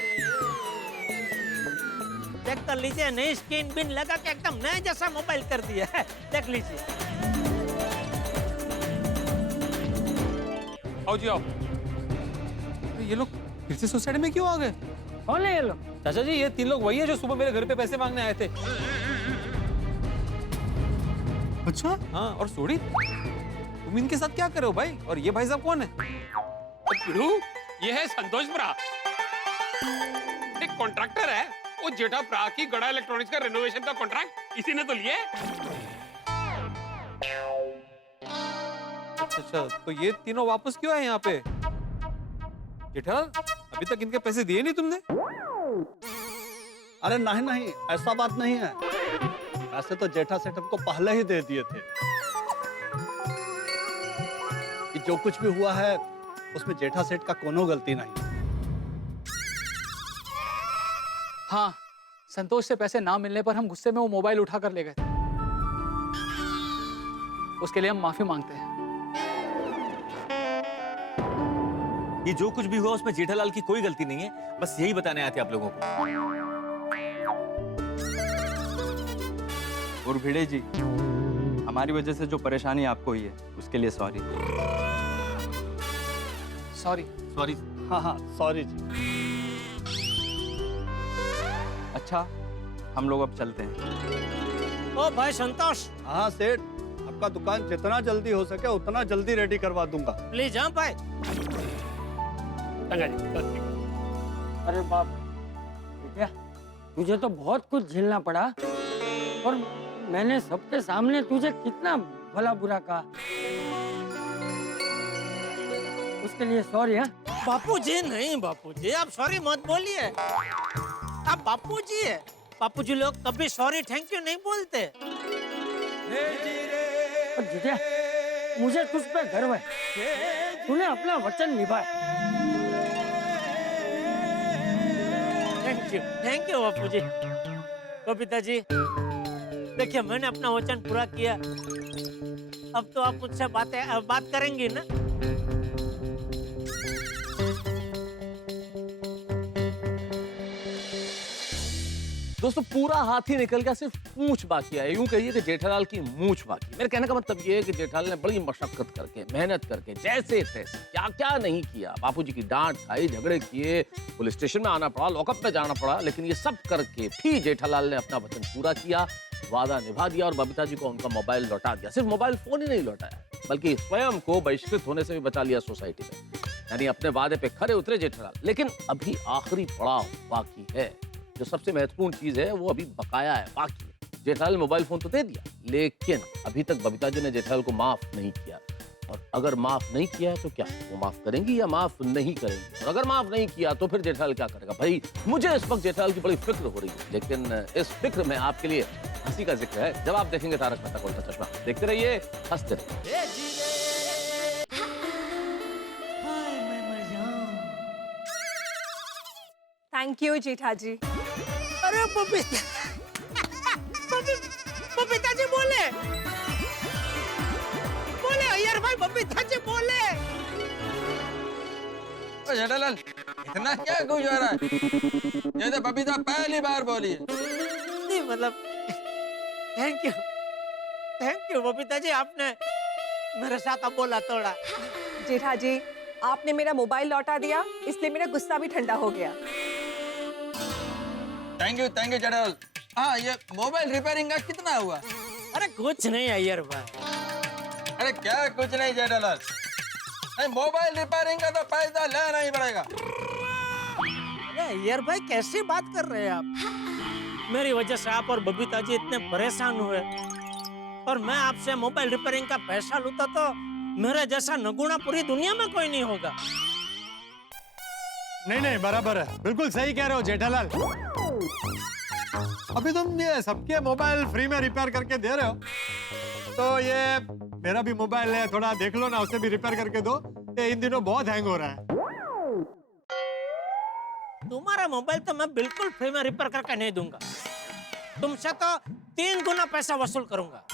देख कर लीजिए, नई स्क्रीन बिन लगा के एकदम नए जैसा मोबाइल कर दिया है, देख लीजिए। आओ जी आओ। ये लोग फिर से सोसाइटी में क्यों आ गए? कौन है ये लोग? चाचा जी ये 3 लोग वही है जो सुबह मेरे घर पे पैसे मांगने आए थे। अच्छा हाँ और सोड़ी तुम इनके साथ क्या कर रहे हो भाई? और ये भाई साहब कौन है? बिरू, ये है संतोष प्रा, एक कॉन्ट्रैक्टर है। वो जेठा प्रा की गड़ा इलेक्ट्रॉनिक्स का रेनोवेशन का कॉन्ट्रैक्ट इसी ने तो लिया है। अच्छा तो ये तीनों वापस क्यों आए यहाँ पे? जेठालाल अभी तक इनके पैसे दिए नहीं तुमने? अरे नहीं ऐसा बात नहीं है, ऐसे तो जेठा सेठ हमको पहले ही दे दिए थे। कि जो कुछ भी हुआ है उसमें जेठा सेठ का कोनो गलती नहीं। हाँ, संतोष से पैसे ना मिलने पर हम गुस्से में वो मोबाइल उठा कर ले गए थे। उसके लिए हम माफी मांगते हैं। ये जो कुछ भी हुआ उसमें जेठालाल की कोई गलती नहीं है, बस यही बताने आए थे आप लोगों को। और भिड़े जी हमारी वजह से जो परेशानी आपको हुई है उसके लिए सॉरी। सॉरी। हाँ सॉरी जी। अच्छा हम लोग अब चलते हैं। ओ भाई संतोष। हाँ सेठ, आपका दुकान जितना जल्दी हो सके उतना जल्दी रेडी करवा दूंगा। प्लीज हाँ भाई। अरे बाप बेटा, तुझे तो बहुत कुछ झेलना पड़ा और मैंने सबके सामने तुझे कितना भला बुरा कहा, उसके लिए सॉरी। हाँ बापूजी नहीं, बापूजी आप सॉरी मत बोलिए, आप बापूजी है। बापूजी लोग कभी सॉरी थैंक यू नहीं बोलते। और जितिया, मुझे तुझ पे गर्व है, तूने अपना वचन निभाया। थैंक यू बापूजी। बबीता जी देखिए मैंने अपना वचन पूरा किया, अब तो आप मुझसे बात करेंगी ना? दोस्तों पूरा हाथी निकल गया, सिर्फ पूंछ बाकी है। यूं कहिए कि जेठालाल की मूंछ बाकी। मेरे कहने का मतलब ये है कि जेठालाल ने बड़ी मशक्कत करके, मेहनत करके, जैसे तैसे क्या क्या नहीं किया। बापूजी की डांट खाई, झगड़े किए, पुलिस स्टेशन में आना पड़ा, लॉकअप में जाना पड़ा, लेकिन ये सब करके भी जेठालाल ने अपना वचन पूरा किया, वादा निभा दिया और बबीता जी को उनका मोबाइल लौटा दिया। सिर्फ मोबाइल फोन ही नहीं लौटाया, बल्कि स्वयं को बहिष्कृत होने से भी बचा लिया सोसाइटी में। यानी अपने वादे पे खरे उतरे जेठालाल। लेकिन अभी आखिरी पड़ाव बाकी है, जो सबसे महत्वपूर्ण चीज है वो अभी बकाया है, बाकी है। जेठालाल ने मोबाइल फोन तो दे दिया, लेकिन अभी तक बबीता जी ने जेठालाल को माफ नहीं किया। और अगर माफ नहीं किया है तो क्या वो माफ करेंगी या माफ नहीं करेंगी? और अगर माफ नहीं किया तो फिर जेठालाल क्या करेगा? भाई मुझे इस वक्त जेठालाल की बड़ी फिक्र हो रही है, लेकिन इस फिक्र में आपके लिए हंसी का जिक्र है। जब आप देखेंगे तारक मेहता का उल्टा चश्मा, देखते रहिए, हंसते रहिए। थैंक यू जेठा जी। अरे बबीता जी बोले अय्यर भाई, बबीता जी बोले जेठालाल, इतना क्या खुश हो रहा है? जैसे बबीता पहली बार बोली है। नहीं मतलब थैंक यू बबीता जी, आपने मेरे साथ अब बोला तोड़ा। जेठा जी, आपने मेरा मोबाइल लौटा दिया, इसलिए मेरा गुस्सा भी ठंडा हो गया। Thank you Jethalal. हाँ, ये मोबाइल रिपेयरिंग का कितना हुआ? अरे कुछ नहीं अय्यर भाई। अरे क्या कुछ नहीं जेठालाल, नहीं मोबाइल रिपेयरिंग का तो पैसा लेना ही पड़ेगा। अरे अय्यर भाई कैसी बात कर रहे हैं आप? मेरी वजह से आप और बबीता जी इतने परेशान हुए और मैं आपसे मोबाइल रिपेयरिंग का पैसा लूटा तो मेरे जैसा नगुना पूरी दुनिया में कोई नहीं होगा। नहीं बराबर है, बिल्कुल सही कह रहे हो जेठालाल। अभी तुम ये सबके मोबाइल फ्री में रिपेयर करके दे रहे हो, तो ये मेरा भी मोबाइल है, थोड़ा देख लो ना, उसे भी रिपेयर करके दो। ये इन दिनों बहुत हैंग हो रहा है। तुम्हारा मोबाइल तो मैं बिल्कुल फ्री में रिपेयर करके नहीं दूंगा, तुमसे तो 3 गुना पैसा वसूल करूंगा।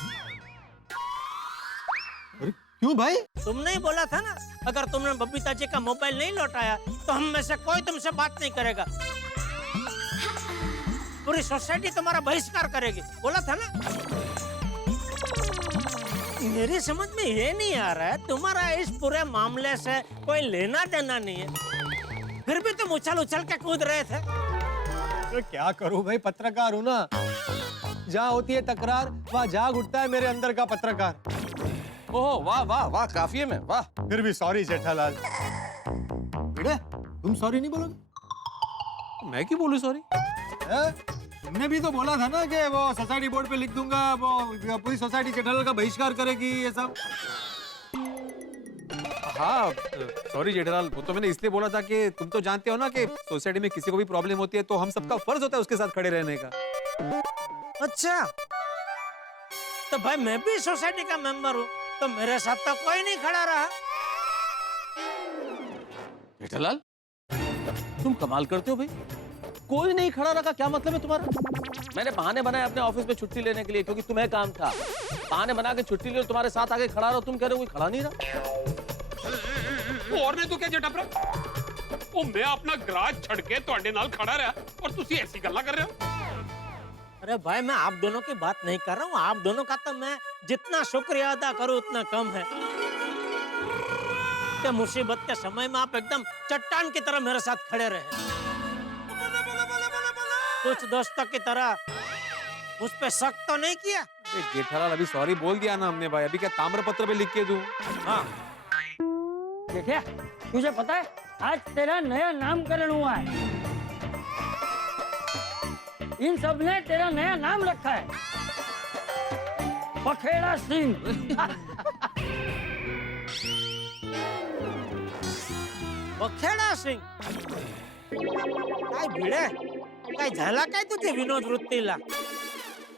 क्यों भाई? तुमने ही बोला था ना, अगर तुमने बबीता जी का मोबाइल नहीं लौटाया तो हम में से कोई तुमसे बात नहीं करेगा, पूरी सोसाइटी तुम्हारा बहिष्कार करेगी, बोला था ना। मेरी समझ में ये नहीं आ रहा है तुम्हारा इस पूरे मामले से कोई लेना देना नहीं है, फिर भी तुम उछल के कूद रहे थे। तो क्या करूं भाई, पत्रकार हूं ना, जहाँ होती है तकरार वहाँ जाग उठता है मेरे अंदर का पत्रकार। ओह वाह वाह वाह, काफिये में वाह। फिर भी सॉरी जेठालाल। बेटे तुम सॉरी नहीं बोलोगे? मैं क्यों बोलूं सॉरी? तुमने भी तो बोला था ना कि वो सोसाइटी बोर्ड पे लिख दूंगा, वो पूरी सोसाइटी जेठालाल का बहिष्कार करेगी, ये सब। हाँ सॉरी जेठालाल, वो तो मैंने इसलिए बोला था कि तुम तो जानते हो ना कि सोसाइटी में किसी को भी प्रॉब्लम होती है तो हम सबका फर्ज होता है उसके साथ खड़े रहने का। अच्छा, तो भाई मैं भी सोसाइटी का मेंबर हूँ, तो मेरे साथ तो कोई नहीं खड़ा रहा। जेठालाल, तुम कमाल करते हो भाई, कोई नहीं खड़ा रखा, क्या मतलब है तुम्हारा? मैंने बहाने बनाए अपने ऑफिस में छुट्टी लेने के लिए, क्योंकि तुम्हें काम था, बहाने बना के छुट्टी लियो, तुम्हारे साथ आके खड़ा रहो, तुम कह रहे हो कोई खड़ा नहीं रहा। और नहीं तो क्या जेठाप्रा, वो मैं अपना गराज छड़ के ਤੁਹਾਡੇ ਨਾਲ खड़ा रहा और तुसी ऐसी गल्ला कर रहे हो। अरे भाई मैं आप दोनों की बात नहीं कर रहा हूँ, आप दोनों का तो मैं जितना शुक्रिया अदा करूँ उतना कम है। कि मुसीबत के समय में आप एकदम चट्टान की तरह मेरे साथ खड़े रहे, कुछ दोस्तों की तरह उस पे शक तो नहीं किया। जेठालाल अभी सॉरी बोल दिया ना हमने भाई, अभी क्या ताम्र पत्र पे लिख के दूं? हाँ देखिए, तुझे पता है आज तेरा नया नामकरण हुआ है, इन सब ने तेरा नया नाम रखा है, बखेड़ा सिंह। बखेड़ा सिंह काय भिड़े, काय झाला काय तुझे विनोद वृत्तीला?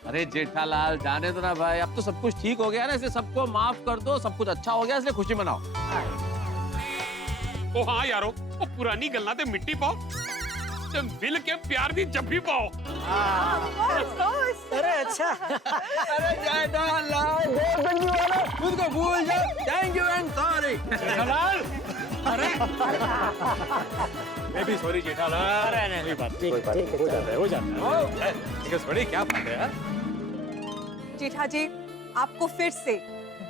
अरे जेठालाल जाने दो ना भाई, अब तो सब कुछ ठीक हो गया ना, इसलिए सबको माफ कर दो, सब कुछ अच्छा हो गया, इसलिए खुशी मनाओ। ओ हाँ यारो, वो पुरानी गल्ला ते मिट्टी पाओ, ते मिल के प्यार दी जब भी पाओ। अरे अच्छा। अरे जेठालाल, खुद को भूल जाओ, thank you and sorry. Jethalal, अरे मैं भी सॉरी जेठालाल। अरे नहीं बात, हो जाता है। ठीक है सॉरी, क्या बात है यार। जेठा जी, आपको फिर से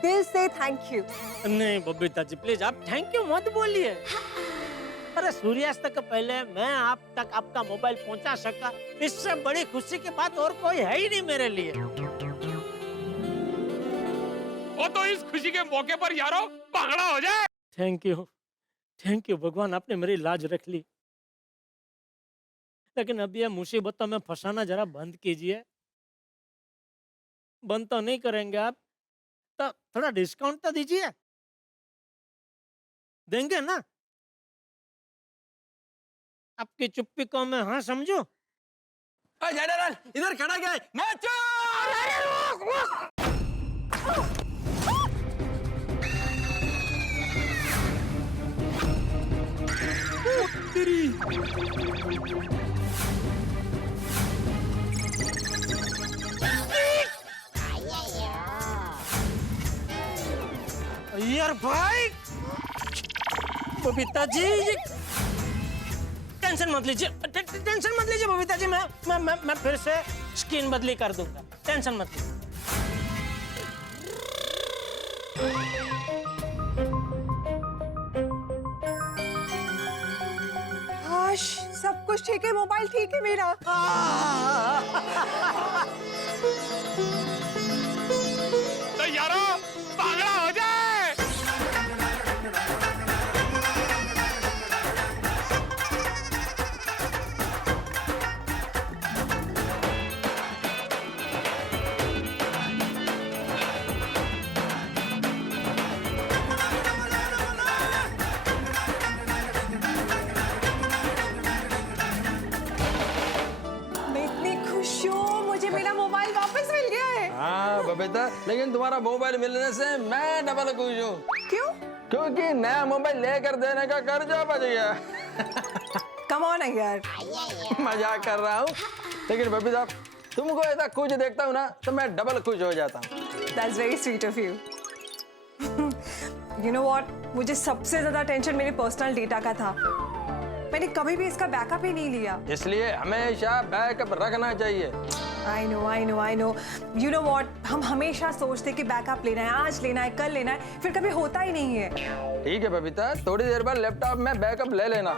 दिल से थैंक यू। नहीं बबीता जी प्लीज आप थैंक यू मत बोलिए। अरे सूर्यास्त के पहले मैं आप तक आपका मोबाइल पहुंचा सका, इससे बड़ी खुशी की बात और कोई है ही नहीं मेरे लिए। ओ तो इस खुशी के मौके पर यारो भांगड़ा हो जाए। थैंक यू भगवान, आपने मेरी लाज रख ली। लेकिन अब ये मुसीबतों में फंसाना जरा बंद कीजिए। बंद तो नहीं करेंगे आप, तो थोड़ा डिस्काउंट तो दीजिए, देंगे ना? आपकी चुप्पी को मैं हाँ समझू? जेठालाल इधर खड़ा क्या है? मैं यार भाई बबीता जी टेंशन मत लीजिए, टेंशन मत लीजिए बबीता जी, मैं फिर से स्किन बदली कर दूंगा, टेंशन मत लीजिए। सब कुछ ठीक है, मोबाइल ठीक है मेरा। तो यारो पागला हो जाए। मैं इतनी खुश हूँ, मुझे मेरा मोबाइल वापस मिल गया है। हाँ बबीता, लेकिन तुम्हारा मोबाइल मिलने से मैं डबल खुश हूँ। क्यों? क्योंकि नया मोबाइल लेकर देने का कर्जा बच गया। कम ऑन यार, मजाक कर रहा हूँ, लेकिन बबीता तुमको ऐसा खुश देखता हूँ ना तो मैं डबल खुश हो जाता हूँ। That's very sweet of you. You know what? मुझे सबसे ज्यादा टेंशन मेरे पर्सनल डेटा का था। मैंने कभी भी इसका बैकअप ही नहीं लिया। इसलिए हमेशा बैकअप रखना चाहिए। I know. You know what? हम हमेशा सोचते कि बैकअप लेना है, आज लेना है, कल लेना है, फिर कभी होता ही नहीं है। ठीक है बबीता, थोड़ी देर बाद लैपटॉप में बैकअप ले लेना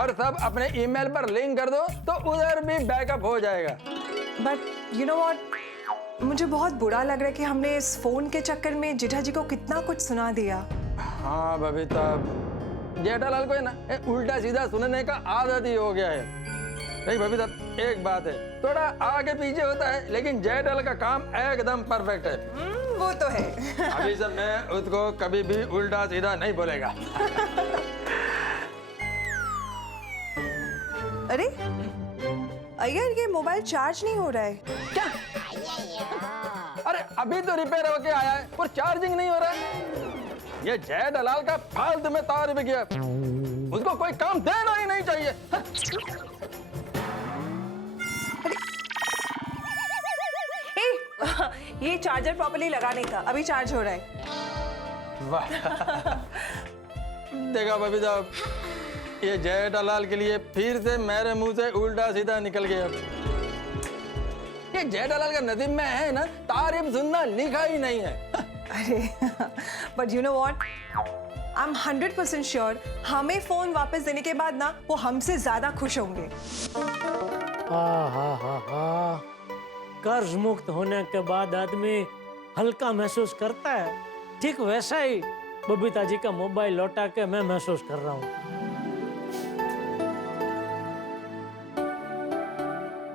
और सब अपने ईमेल पर लिंक कर दो तो उधर भी बैकअप हो जाएगा। बट यू नो व्हाट, मुझे बहुत बुरा लग रहा है कि हमने इस फोन के चक्कर में जेठा जी को कितना कुछ सुना दिया। हाँ बबीता, जेठालाल को है ना उल्टा सीधा सुनने का आदत ही हो गया है। नहीं बबीता, एक बात है, थोड़ा आगे पीछे होता है लेकिन जेठालाल का काम एकदम परफेक्ट है। वो तो है। अभी से मैं उसको कभी भी उल्टा सीधा नहीं बोलेगा। अरे अय्यर, ये मोबाइल चार्ज नहीं हो रहा है। क्या? अरे अभी तो रिपेयर होके आया है और चार्जिंग नहीं हो रहा है। ये जेठालाल का फालतू में तार भी गया, उसको कोई काम देना ही नहीं चाहिए। ये चार्जर प्रॉपर्ली लगाने का, अभी चार्ज हो रहा है। वाह, देखा बबीता, ये जेठालाल के लिए फिर से मेरे मुंह से उल्टा सीधा निकल गया। ये जेठालाल का नसीब में है ना, तारीफ सुनना लिखा ही नहीं है। अरे but you know what, I am 100% sure हमें फोन वापस देने के बाद ना वो हमसे ज्यादा खुश होंगे। कर्ज मुक्त होने के बाद आदमी हल्का महसूस करता है, ठीक वैसा ही बबीता जी का मोबाइल लौटा के मैं महसूस कर रहा हूँ।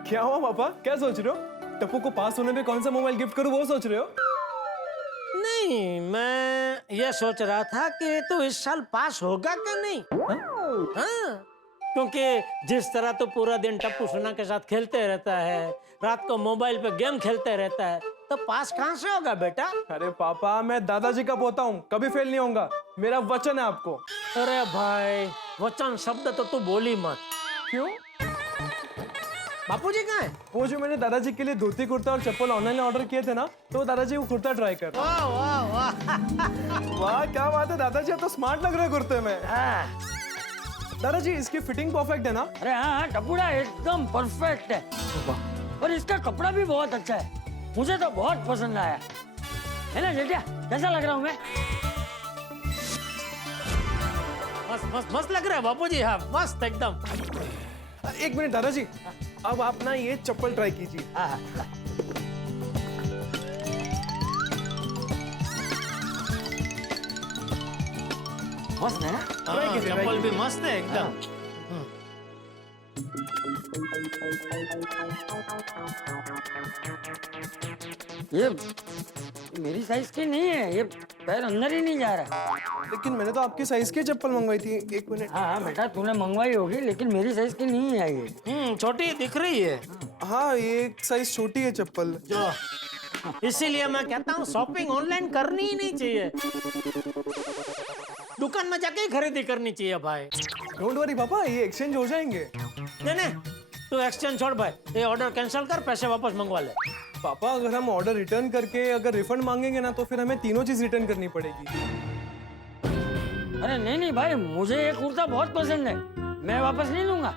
क्या हुआ पापा, क्या सोच रहे हो? टप्पू को पास होने में कौन सा मोबाइल गिफ्ट करूं, वो सोच रहे हो? नहीं, मैं ये सोच रहा था कि तू इस साल पास होगा क्या नहीं। हाँ, क्योंकि जिस तरह तो पूरा दिन टप्पू सोना के साथ खेलते रहता है, रात को मोबाइल पे गेम खेलते रहता है, तो पास कहाँ से होगा बेटा? अरे पापा, मैं दादाजी का पोता हूँ, कभी फेल नहीं होऊंगा, मेरा वचन है आपको। अरे भाई, वचन शब्द तो तू बोली मत। क्यों? बापूजी कहाँ है? वो जो मैंने दादाजी के लिए धोती कुर्ता और चप्पल ऑनलाइन ऑर्डर किए थे ना, तो दादाजी वो कुर्ता ट्राई कर। वाह वाह वाह, वाह क्या बात है दादाजी, आप तो स्मार्ट लग रहे हैं कुर्ते में। दादाजी इसकी फिटिंग परफेक्ट है ना? अरे हाँ, टपुड़ा एकदम परफेक्ट है और इसका कपड़ा भी बहुत अच्छा है, मुझे तो बहुत पसंद आया है ना जेठिया, कैसा लग रहा हूँ मैं? मस्त मस्त मस्त लग रहा है बापूजी। हाँ मस्त एकदम। एक मिनट दादाजी, अब आप ना ये चप्पल ट्राई कीजिए। मस्त है ना? चप्पल भी मस्त है एकदम। ये मेरी साइज की नहीं है, ये पैर अंदर ही नहीं जा रहा। लेकिन मैंने तो आपकी साइज की चप्पल मंगवाई थी। एक मिनट। हाँ बेटा, तूने मंगवाई होगी लेकिन मेरी साइज की नहीं है ये। छोटी दिख रही है। हाँ, ये एक साइज छोटी है चप्पल। जो इसीलिए मैं कहता हूँ शॉपिंग ऑनलाइन करनी ही नहीं चाहिए, दुकान में जाके ही खरीदी करनी चाहिए भाई। डोंट वरी पापा, ये एक्सचेंज हो जाएंगे। नहीं, तू एक्सचेंज छोड़ भाई, ये ऑर्डर कैंसिल कर, पैसे वापस मंगवा ले। पापा, अगर हम ऑर्डर रिटर्न करके अगर रिफंड मांगेंगे ना, तो फिर हमें तीनों चीज रिटर्न करनी पड़ेगी। अरे नहीं भाई, मुझे ये कुर्ता बहुत पसंद है, मैं वापस नहीं लूंगा।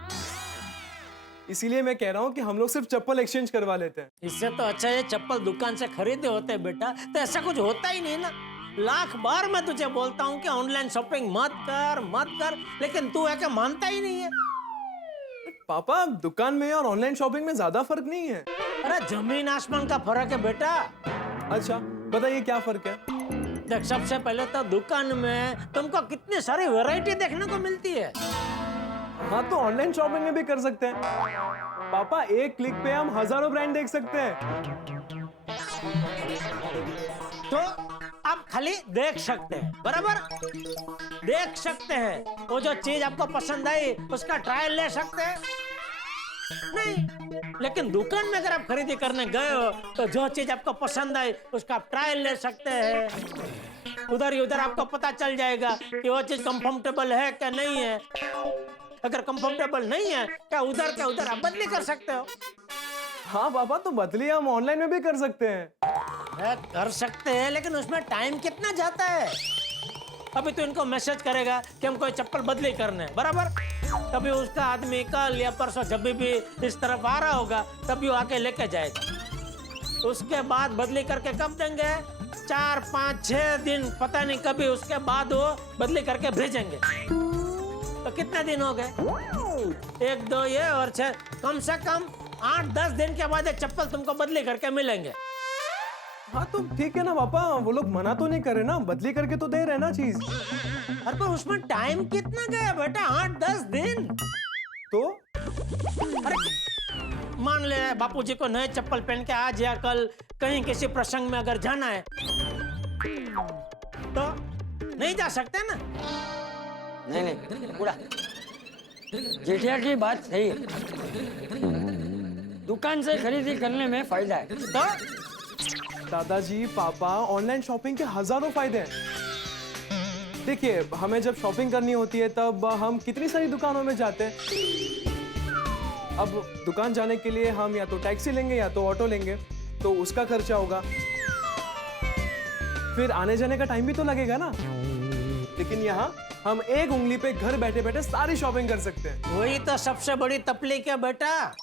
इसीलिए मैं कह रहा हूँ कि हम लोग सिर्फ चप्पल एक्सचेंज करवा लेते हैं। इससे तो अच्छा ये चप्पल दुकान से खरीदे होते बेटा, तो ऐसा कुछ होता ही नहीं ना। लाख बार मैं तुझे बोलता हूँ कि ऑनलाइन शॉपिंग मत कर, लेकिन तू है कि मानता ही नहीं है। पापा, दुकान में और ऑनलाइन शॉपिंग में ज्यादा फर्क नहीं है। अरे जमीन आसमान का फर्क है बेटा। अच्छा बताइए क्या फर्क है? देख, सबसे पहले तो दुकान में तुमको कितनी सारी वैरायटी देखने को मिलती है। हाँ, तो ऑनलाइन शॉपिंग में भी कर सकते हैं पापा। एक क्लिक पे हम हजारों ब्रांड देख सकते हैं। तो आप खाली देख सकते हैं, बराबर देख सकते हैं। वो जो चीज आपको पसंद आई उसका ट्रायल ले सकते हैं नहीं। लेकिन दुकान में अगर आप खरीदी करने गए हो तो जो चीज आपको पसंद आई उसका आप ट्रायल ले सकते हैं। उधर ही उधर आपको पता चल जाएगा कि वो चीज कंफर्टेबल है क्या नहीं है। अगर कंफर्टेबल नहीं है क्या उधर आप बदली कर सकते हो। हाँ पापा, तो बदली हम ऑनलाइन में भी कर सकते हैं। कर सकते हैं, लेकिन उसमें टाइम कितना जाता है। अभी तो इनको मैसेज करेगा कि हम कोई चप्पल बदली करने, बराबर। तभी उसका आदमी कल या परसों जब भी इस तरफ आ रहा होगा तभी वो आके लेके जाएगा। उसके बाद बदली करके कब देंगे? 4, 5, 6 दिन, पता नहीं कभी उसके बाद वो बदली करके भेजेंगे। तो कितने दिन हो गए? 1, 2 ये और 6, कम से कम 8-10 दिन के बाद एक चप्पल तुमको बदली करके मिलेंगे। हाँ तो ठीक है ना पापा, वो लोग मना तो नहीं करे ना, बदली करके तो दे रहे ना चीज। अरे पर उसमें टाइम कितना गया बेटा? 8-10 दिन। तो अरे मान ले बापूजी को नए चप्पल पहन के आज या कल कहीं किसी प्रसंग में अगर जाना है तो नहीं जा सकते ना। नहीं पूरा जेठिया की बात सही है। दुकान से खरीदी करने में फायदा है। तो दादाजी, पापा, ऑनलाइन शॉपिंग के हजारों फायदे हैं। देखिए, हमें जब शॉपिंग करनी होती है तब हम कितनी सारी दुकानों में जाते हैं। अब दुकान जाने के लिए हम या तो टैक्सी लेंगे या तो ऑटो लेंगे, तो उसका खर्चा होगा। फिर आने जाने का टाइम भी तो लगेगा ना। लेकिन यहाँ हम एक उंगली पे घर बैठे बैठे सारी शॉपिंग कर सकते हैं। वही तो सबसे बड़ी तकलीफ है बेटा,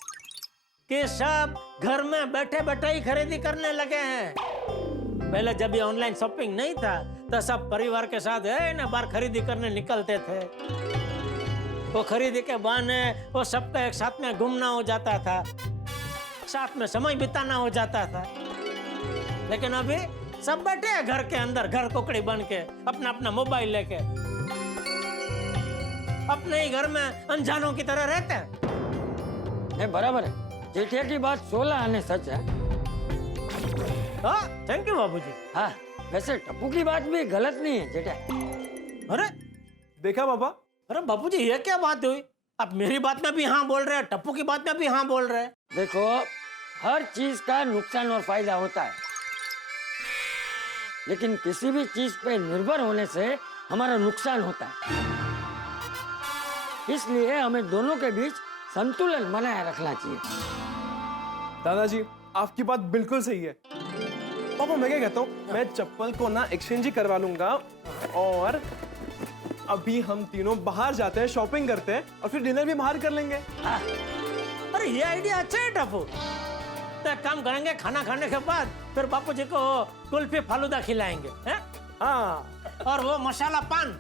कि सब घर में बैठे बैठे ही खरीदी करने लगे हैं। पहले जब ये ऑनलाइन शॉपिंग नहीं था तो सब परिवार के साथ है ना बाहर खरीदी करने निकलते थे। वो खरीदी के बहाने वो सबका एक साथ में घूमना हो जाता था, साथ में समय बिताना हो जाता था। लेकिन अभी सब बैठे हैं घर के अंदर, घर कुकड़ी बन के, अपना अपना मोबाइल लेके, अपने ही घर में अनजानों की तरह रहते हैं। बराबर है, जेठिया की बात 16 आने सच है। हाँ, थैंक यू बाबूजी। हाँ, वैसे टप्पू की बात भी गलत नहीं है जेठिया। अरे देखा पापा? अरे बाबूजी, ये क्या बात हुई? आप मेरी बात में भी हाँ बोल रहे हैं, टप्पू की बात में भी हाँ बोल रहे हैं। देखो, हर चीज का नुकसान और फायदा होता है, लेकिन किसी भी चीज पे निर्भर होने से हमारा नुकसान होता है। इसलिए हमें दोनों के बीच संतुलन बनाए रखना चाहिए। दादाजी, आपकी बात बिल्कुल सही है। पापा, मैं क्या कहता हूँ, मैं चप्पल को ना एक्सचेंज ही करवा लूंगा और अभी हम तीनों बाहर जाते हैं, शॉपिंग करते हैं और फिर डिनर भी बाहर कर लेंगे। अरे ये आइडिया अच्छा है टप्पू। तो एक काम करेंगे, खाना खाने के बाद फिर बापूजी को कुल्फी फालूदा खिलाएंगे, हैं? हाँ, और वो मसाला पान।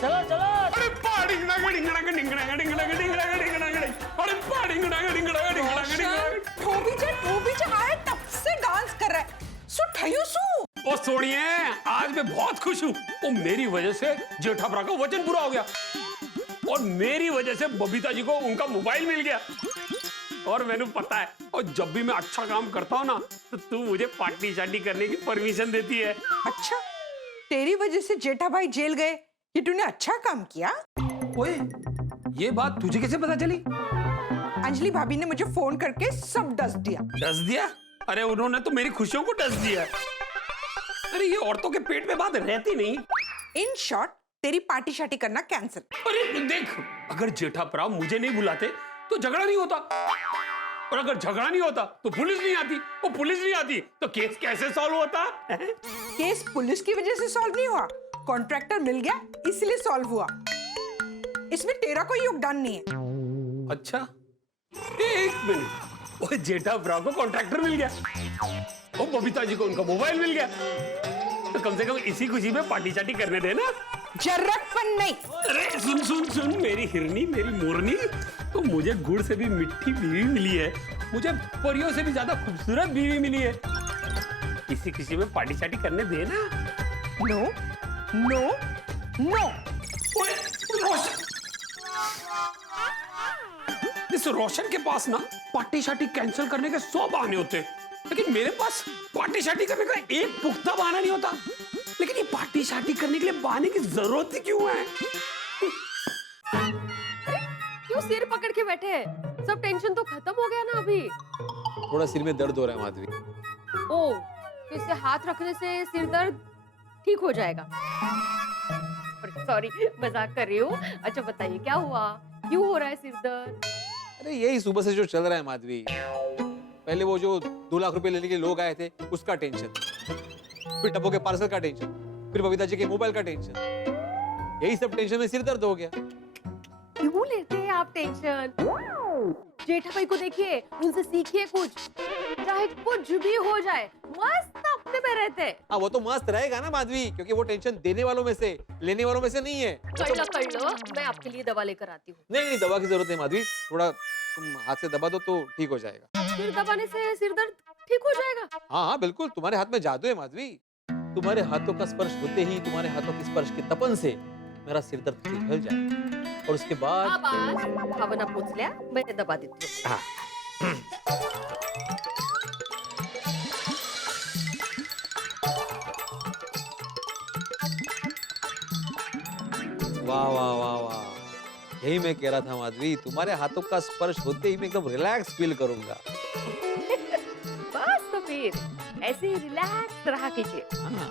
चलो चलो। अरे पाडिंगड़ा डिंगड़ा डिंगड़ा डिंगड़ा डिंगड़ा डिंगड़ा अरे पाडिंगड़ा डिंगड़ा डिंगड़ा धोबी जी आए तब से डांस कर रहा है। सो ठयो सु। ओ सोनिए, आज मैं बहुत खुश हूँ। ओ मेरी वजह से जेठाभरा का वचन पूरा हो गया और मेरी वजह से बबीता जी को उनका मोबाइल मिल गया। और मैंने पता है, और जब भी मैं अच्छा काम करता हूँ ना तो तू मुझे पार्टी शार्टी करने की परमिशन देती है। अच्छा, तेरी वजह से जेठा भाई जेल गए, ये तूने अच्छा काम किया। ओए, ये बात तुझे कैसे पता चली? अंजलि भाभी ने मुझे फोन करके सब डस दिया। डस दिया? अरे उन्होंने तो मेरी खुशियों को डस दिया। अरे ये औरतों के पेट में बात रहती नहीं। इन शॉर्ट, तेरी पार्टी शार्टी करना कैंसिल। अरे देख, अगर जेठाभरा मुझे नहीं बुलाते तो झगड़ा नहीं होता, और अगर झगड़ा नहीं होता तो पुलिस नहीं आती, और पुलिस नहीं आती तो केस कैसे सॉल्व होता? केस पुलिस की वजह से सॉल्व नहीं हुआ, कॉन्ट्रैक्टर मिल गया इसलिए सॉल्व हुआ। इसमें तेरा कोई योगदान नहीं है। अच्छा, एक मिनट, वो जेठा ब्रा को कॉन्ट्रैक्टर मिल गया, वो बबीता जी को उनका मोबाइल मिल गया, तो कम से कम इसी खुशी में पार्टी चाटी करने देना। जर्रकपन नहीं। अरे सुन सुन सुन मेरी हिरनी, मेरी मोरनी, तो मुझे गुड़ से भी मिठी बीवी मिली है, मुझे परियों से भी ज्यादा खूबसूरत बीवी मिली है, इसी खुशी में पार्टी चाटी करने देना। No no no. रोशन, इस रोशन के पास ना पार्टी शाटी कैंसिल करने के 100 बहाने होते हैं, लेकिन मेरे पास पार्टी शाटी करने का एक पुख्ता बहाना नहीं होता। लेकिन ये पार्टी शाटी करने के लिए बहाने की जरूरत ही क्यों है? क्यों सिर पकड़ के बैठे हैं? सब टेंशन तो खत्म हो गया ना अभी। थोड़ा सिर में दर्द हो रहा है माधवी। ओ, तो इसे हाथ रखने से सिर दर्द ठीक हो जाएगा। सॉरी, मजाक कर रही हूँ। अच्छा बताइए क्या हुआ, क्यों हो रहा है सिर दर्द? अरे यही सुबह से जो चल रहा है माधवी, पहले वो जो 2 लाख रुपए लेने के लोग आए थे उसका टेंशन, फिर टप्पो के पार्सल का टेंशन, फिर बबीता जी के मोबाइल का टेंशन, यही सब टेंशन में सिर दर्द हो गया। क्यों लेते हैं आप टेंशन? जेठा भाई को देखिए, उनसे सीखिए कुछ, चाहे कुछ भी हो जाए मस्त अपने में रहते हैं। हाँ वो तो मस्त रहेगा ना माधवी, क्योंकि वो टेंशन देने वालों में से, लेने वालों में से नहीं है। कर लो, मैं आपके लिए दवा लेकर आती हूँ। नहीं दवा की जरूरत नहीं माधवी, थोड़ा तुम हाथ से दबा दो तो ठीक हो जाएगा। सिर दबाने से सिर दर्द ठीक हो जाएगा? हाँ बिल्कुल, तुम्हारे हाथ में जादू है माधवी। तुम्हारे हाथों का स्पर्श होते ही, तुम्हारे हाथों के स्पर्श के तपन से मेरा सिर दर्द पिघल जाए, और उसके बाद भावना पूछ लिया, मैं दबा देती हूँ। हाँ। वाह वाह वाह वाह, यही मैं कह रहा था माधवी, तुम्हारे हाथों का स्पर्श होते ही मैं एकदम रिलैक्स फील करूंगा। बस तो फिर ऐसे ही रिलैक्स रहा कीजिए।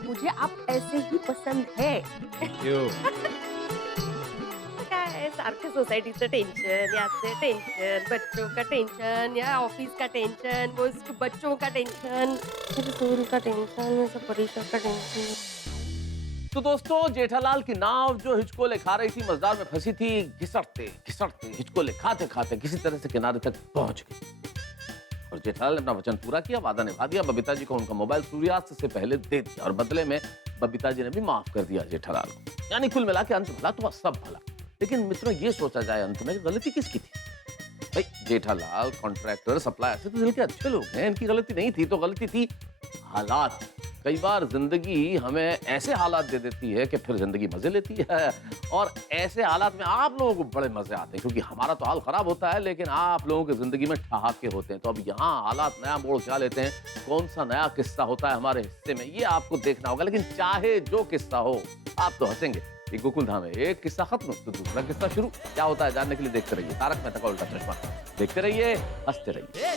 मुझे आप ऐसे ही पसंद है। क्यों? काय सारखं सोसायटीचं टेंशन, याचं टेंशन, बच्चों का टेंशन, या ऑफिस का टेंशन, वो बच्चों का टेंशन, फिर स्कूल का टेंशन, सब परीक्षा का टेंशन। तो दोस्तों, जेठालाल की नाव जो हिचकोले खा रही थी, मझधार में फंसी थी, घिसटते घिसटते हिचकोले खाते खाते किसी तरह से किनारे तक पहुंच गई, और जेठालाल ने अपना वचन पूरा किया, वादा निभा दिया, बबीता जी को उनका मोबाइल सूर्यास्त से पहले दे दिया, और बदले में बबीता जी ने भी माफ कर दिया जेठालाल को। यानी कुल मिला के अंत भला तो सब भला। लेकिन मित्रों, ये सोचा जाए अंत में गलती किसकी थी? भाई जेठालाल, कॉन्ट्रैक्टर, सप्लायर से तो दिल के अच्छे लोग हैं, इनकी गलती नहीं थी, तो गलती थी हालात। कई बार जिंदगी हमें ऐसे हालात दे देती है कि फिर जिंदगी मजे लेती है, और ऐसे हालात में आप लोगों को बड़े मजे आते हैं, क्योंकि हमारा तो हाल खराब होता है, लेकिन आप लोगों की जिंदगी में ठहाके होते हैं। तो अब यहाँ हालात नया मोड़ क्या लेते हैं, कौन सा नया किस्सा होता है हमारे हिस्से में, ये आपको देखना होगा। लेकिन चाहे जो किस्सा हो, आप तो हंसेंगे। ये गोकुल धाम है, एक किस्सा खत्म तो दूसरा किस्सा शुरू। क्या होता है जानने के लिए देखते रहिए तारक मेहता का उल्टा चश्मा। देखते रहिए, हंसते रहिए।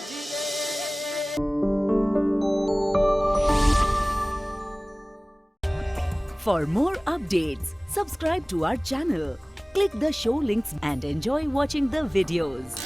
For more updates, subscribe to our channel, click the show links and enjoy watching the videos.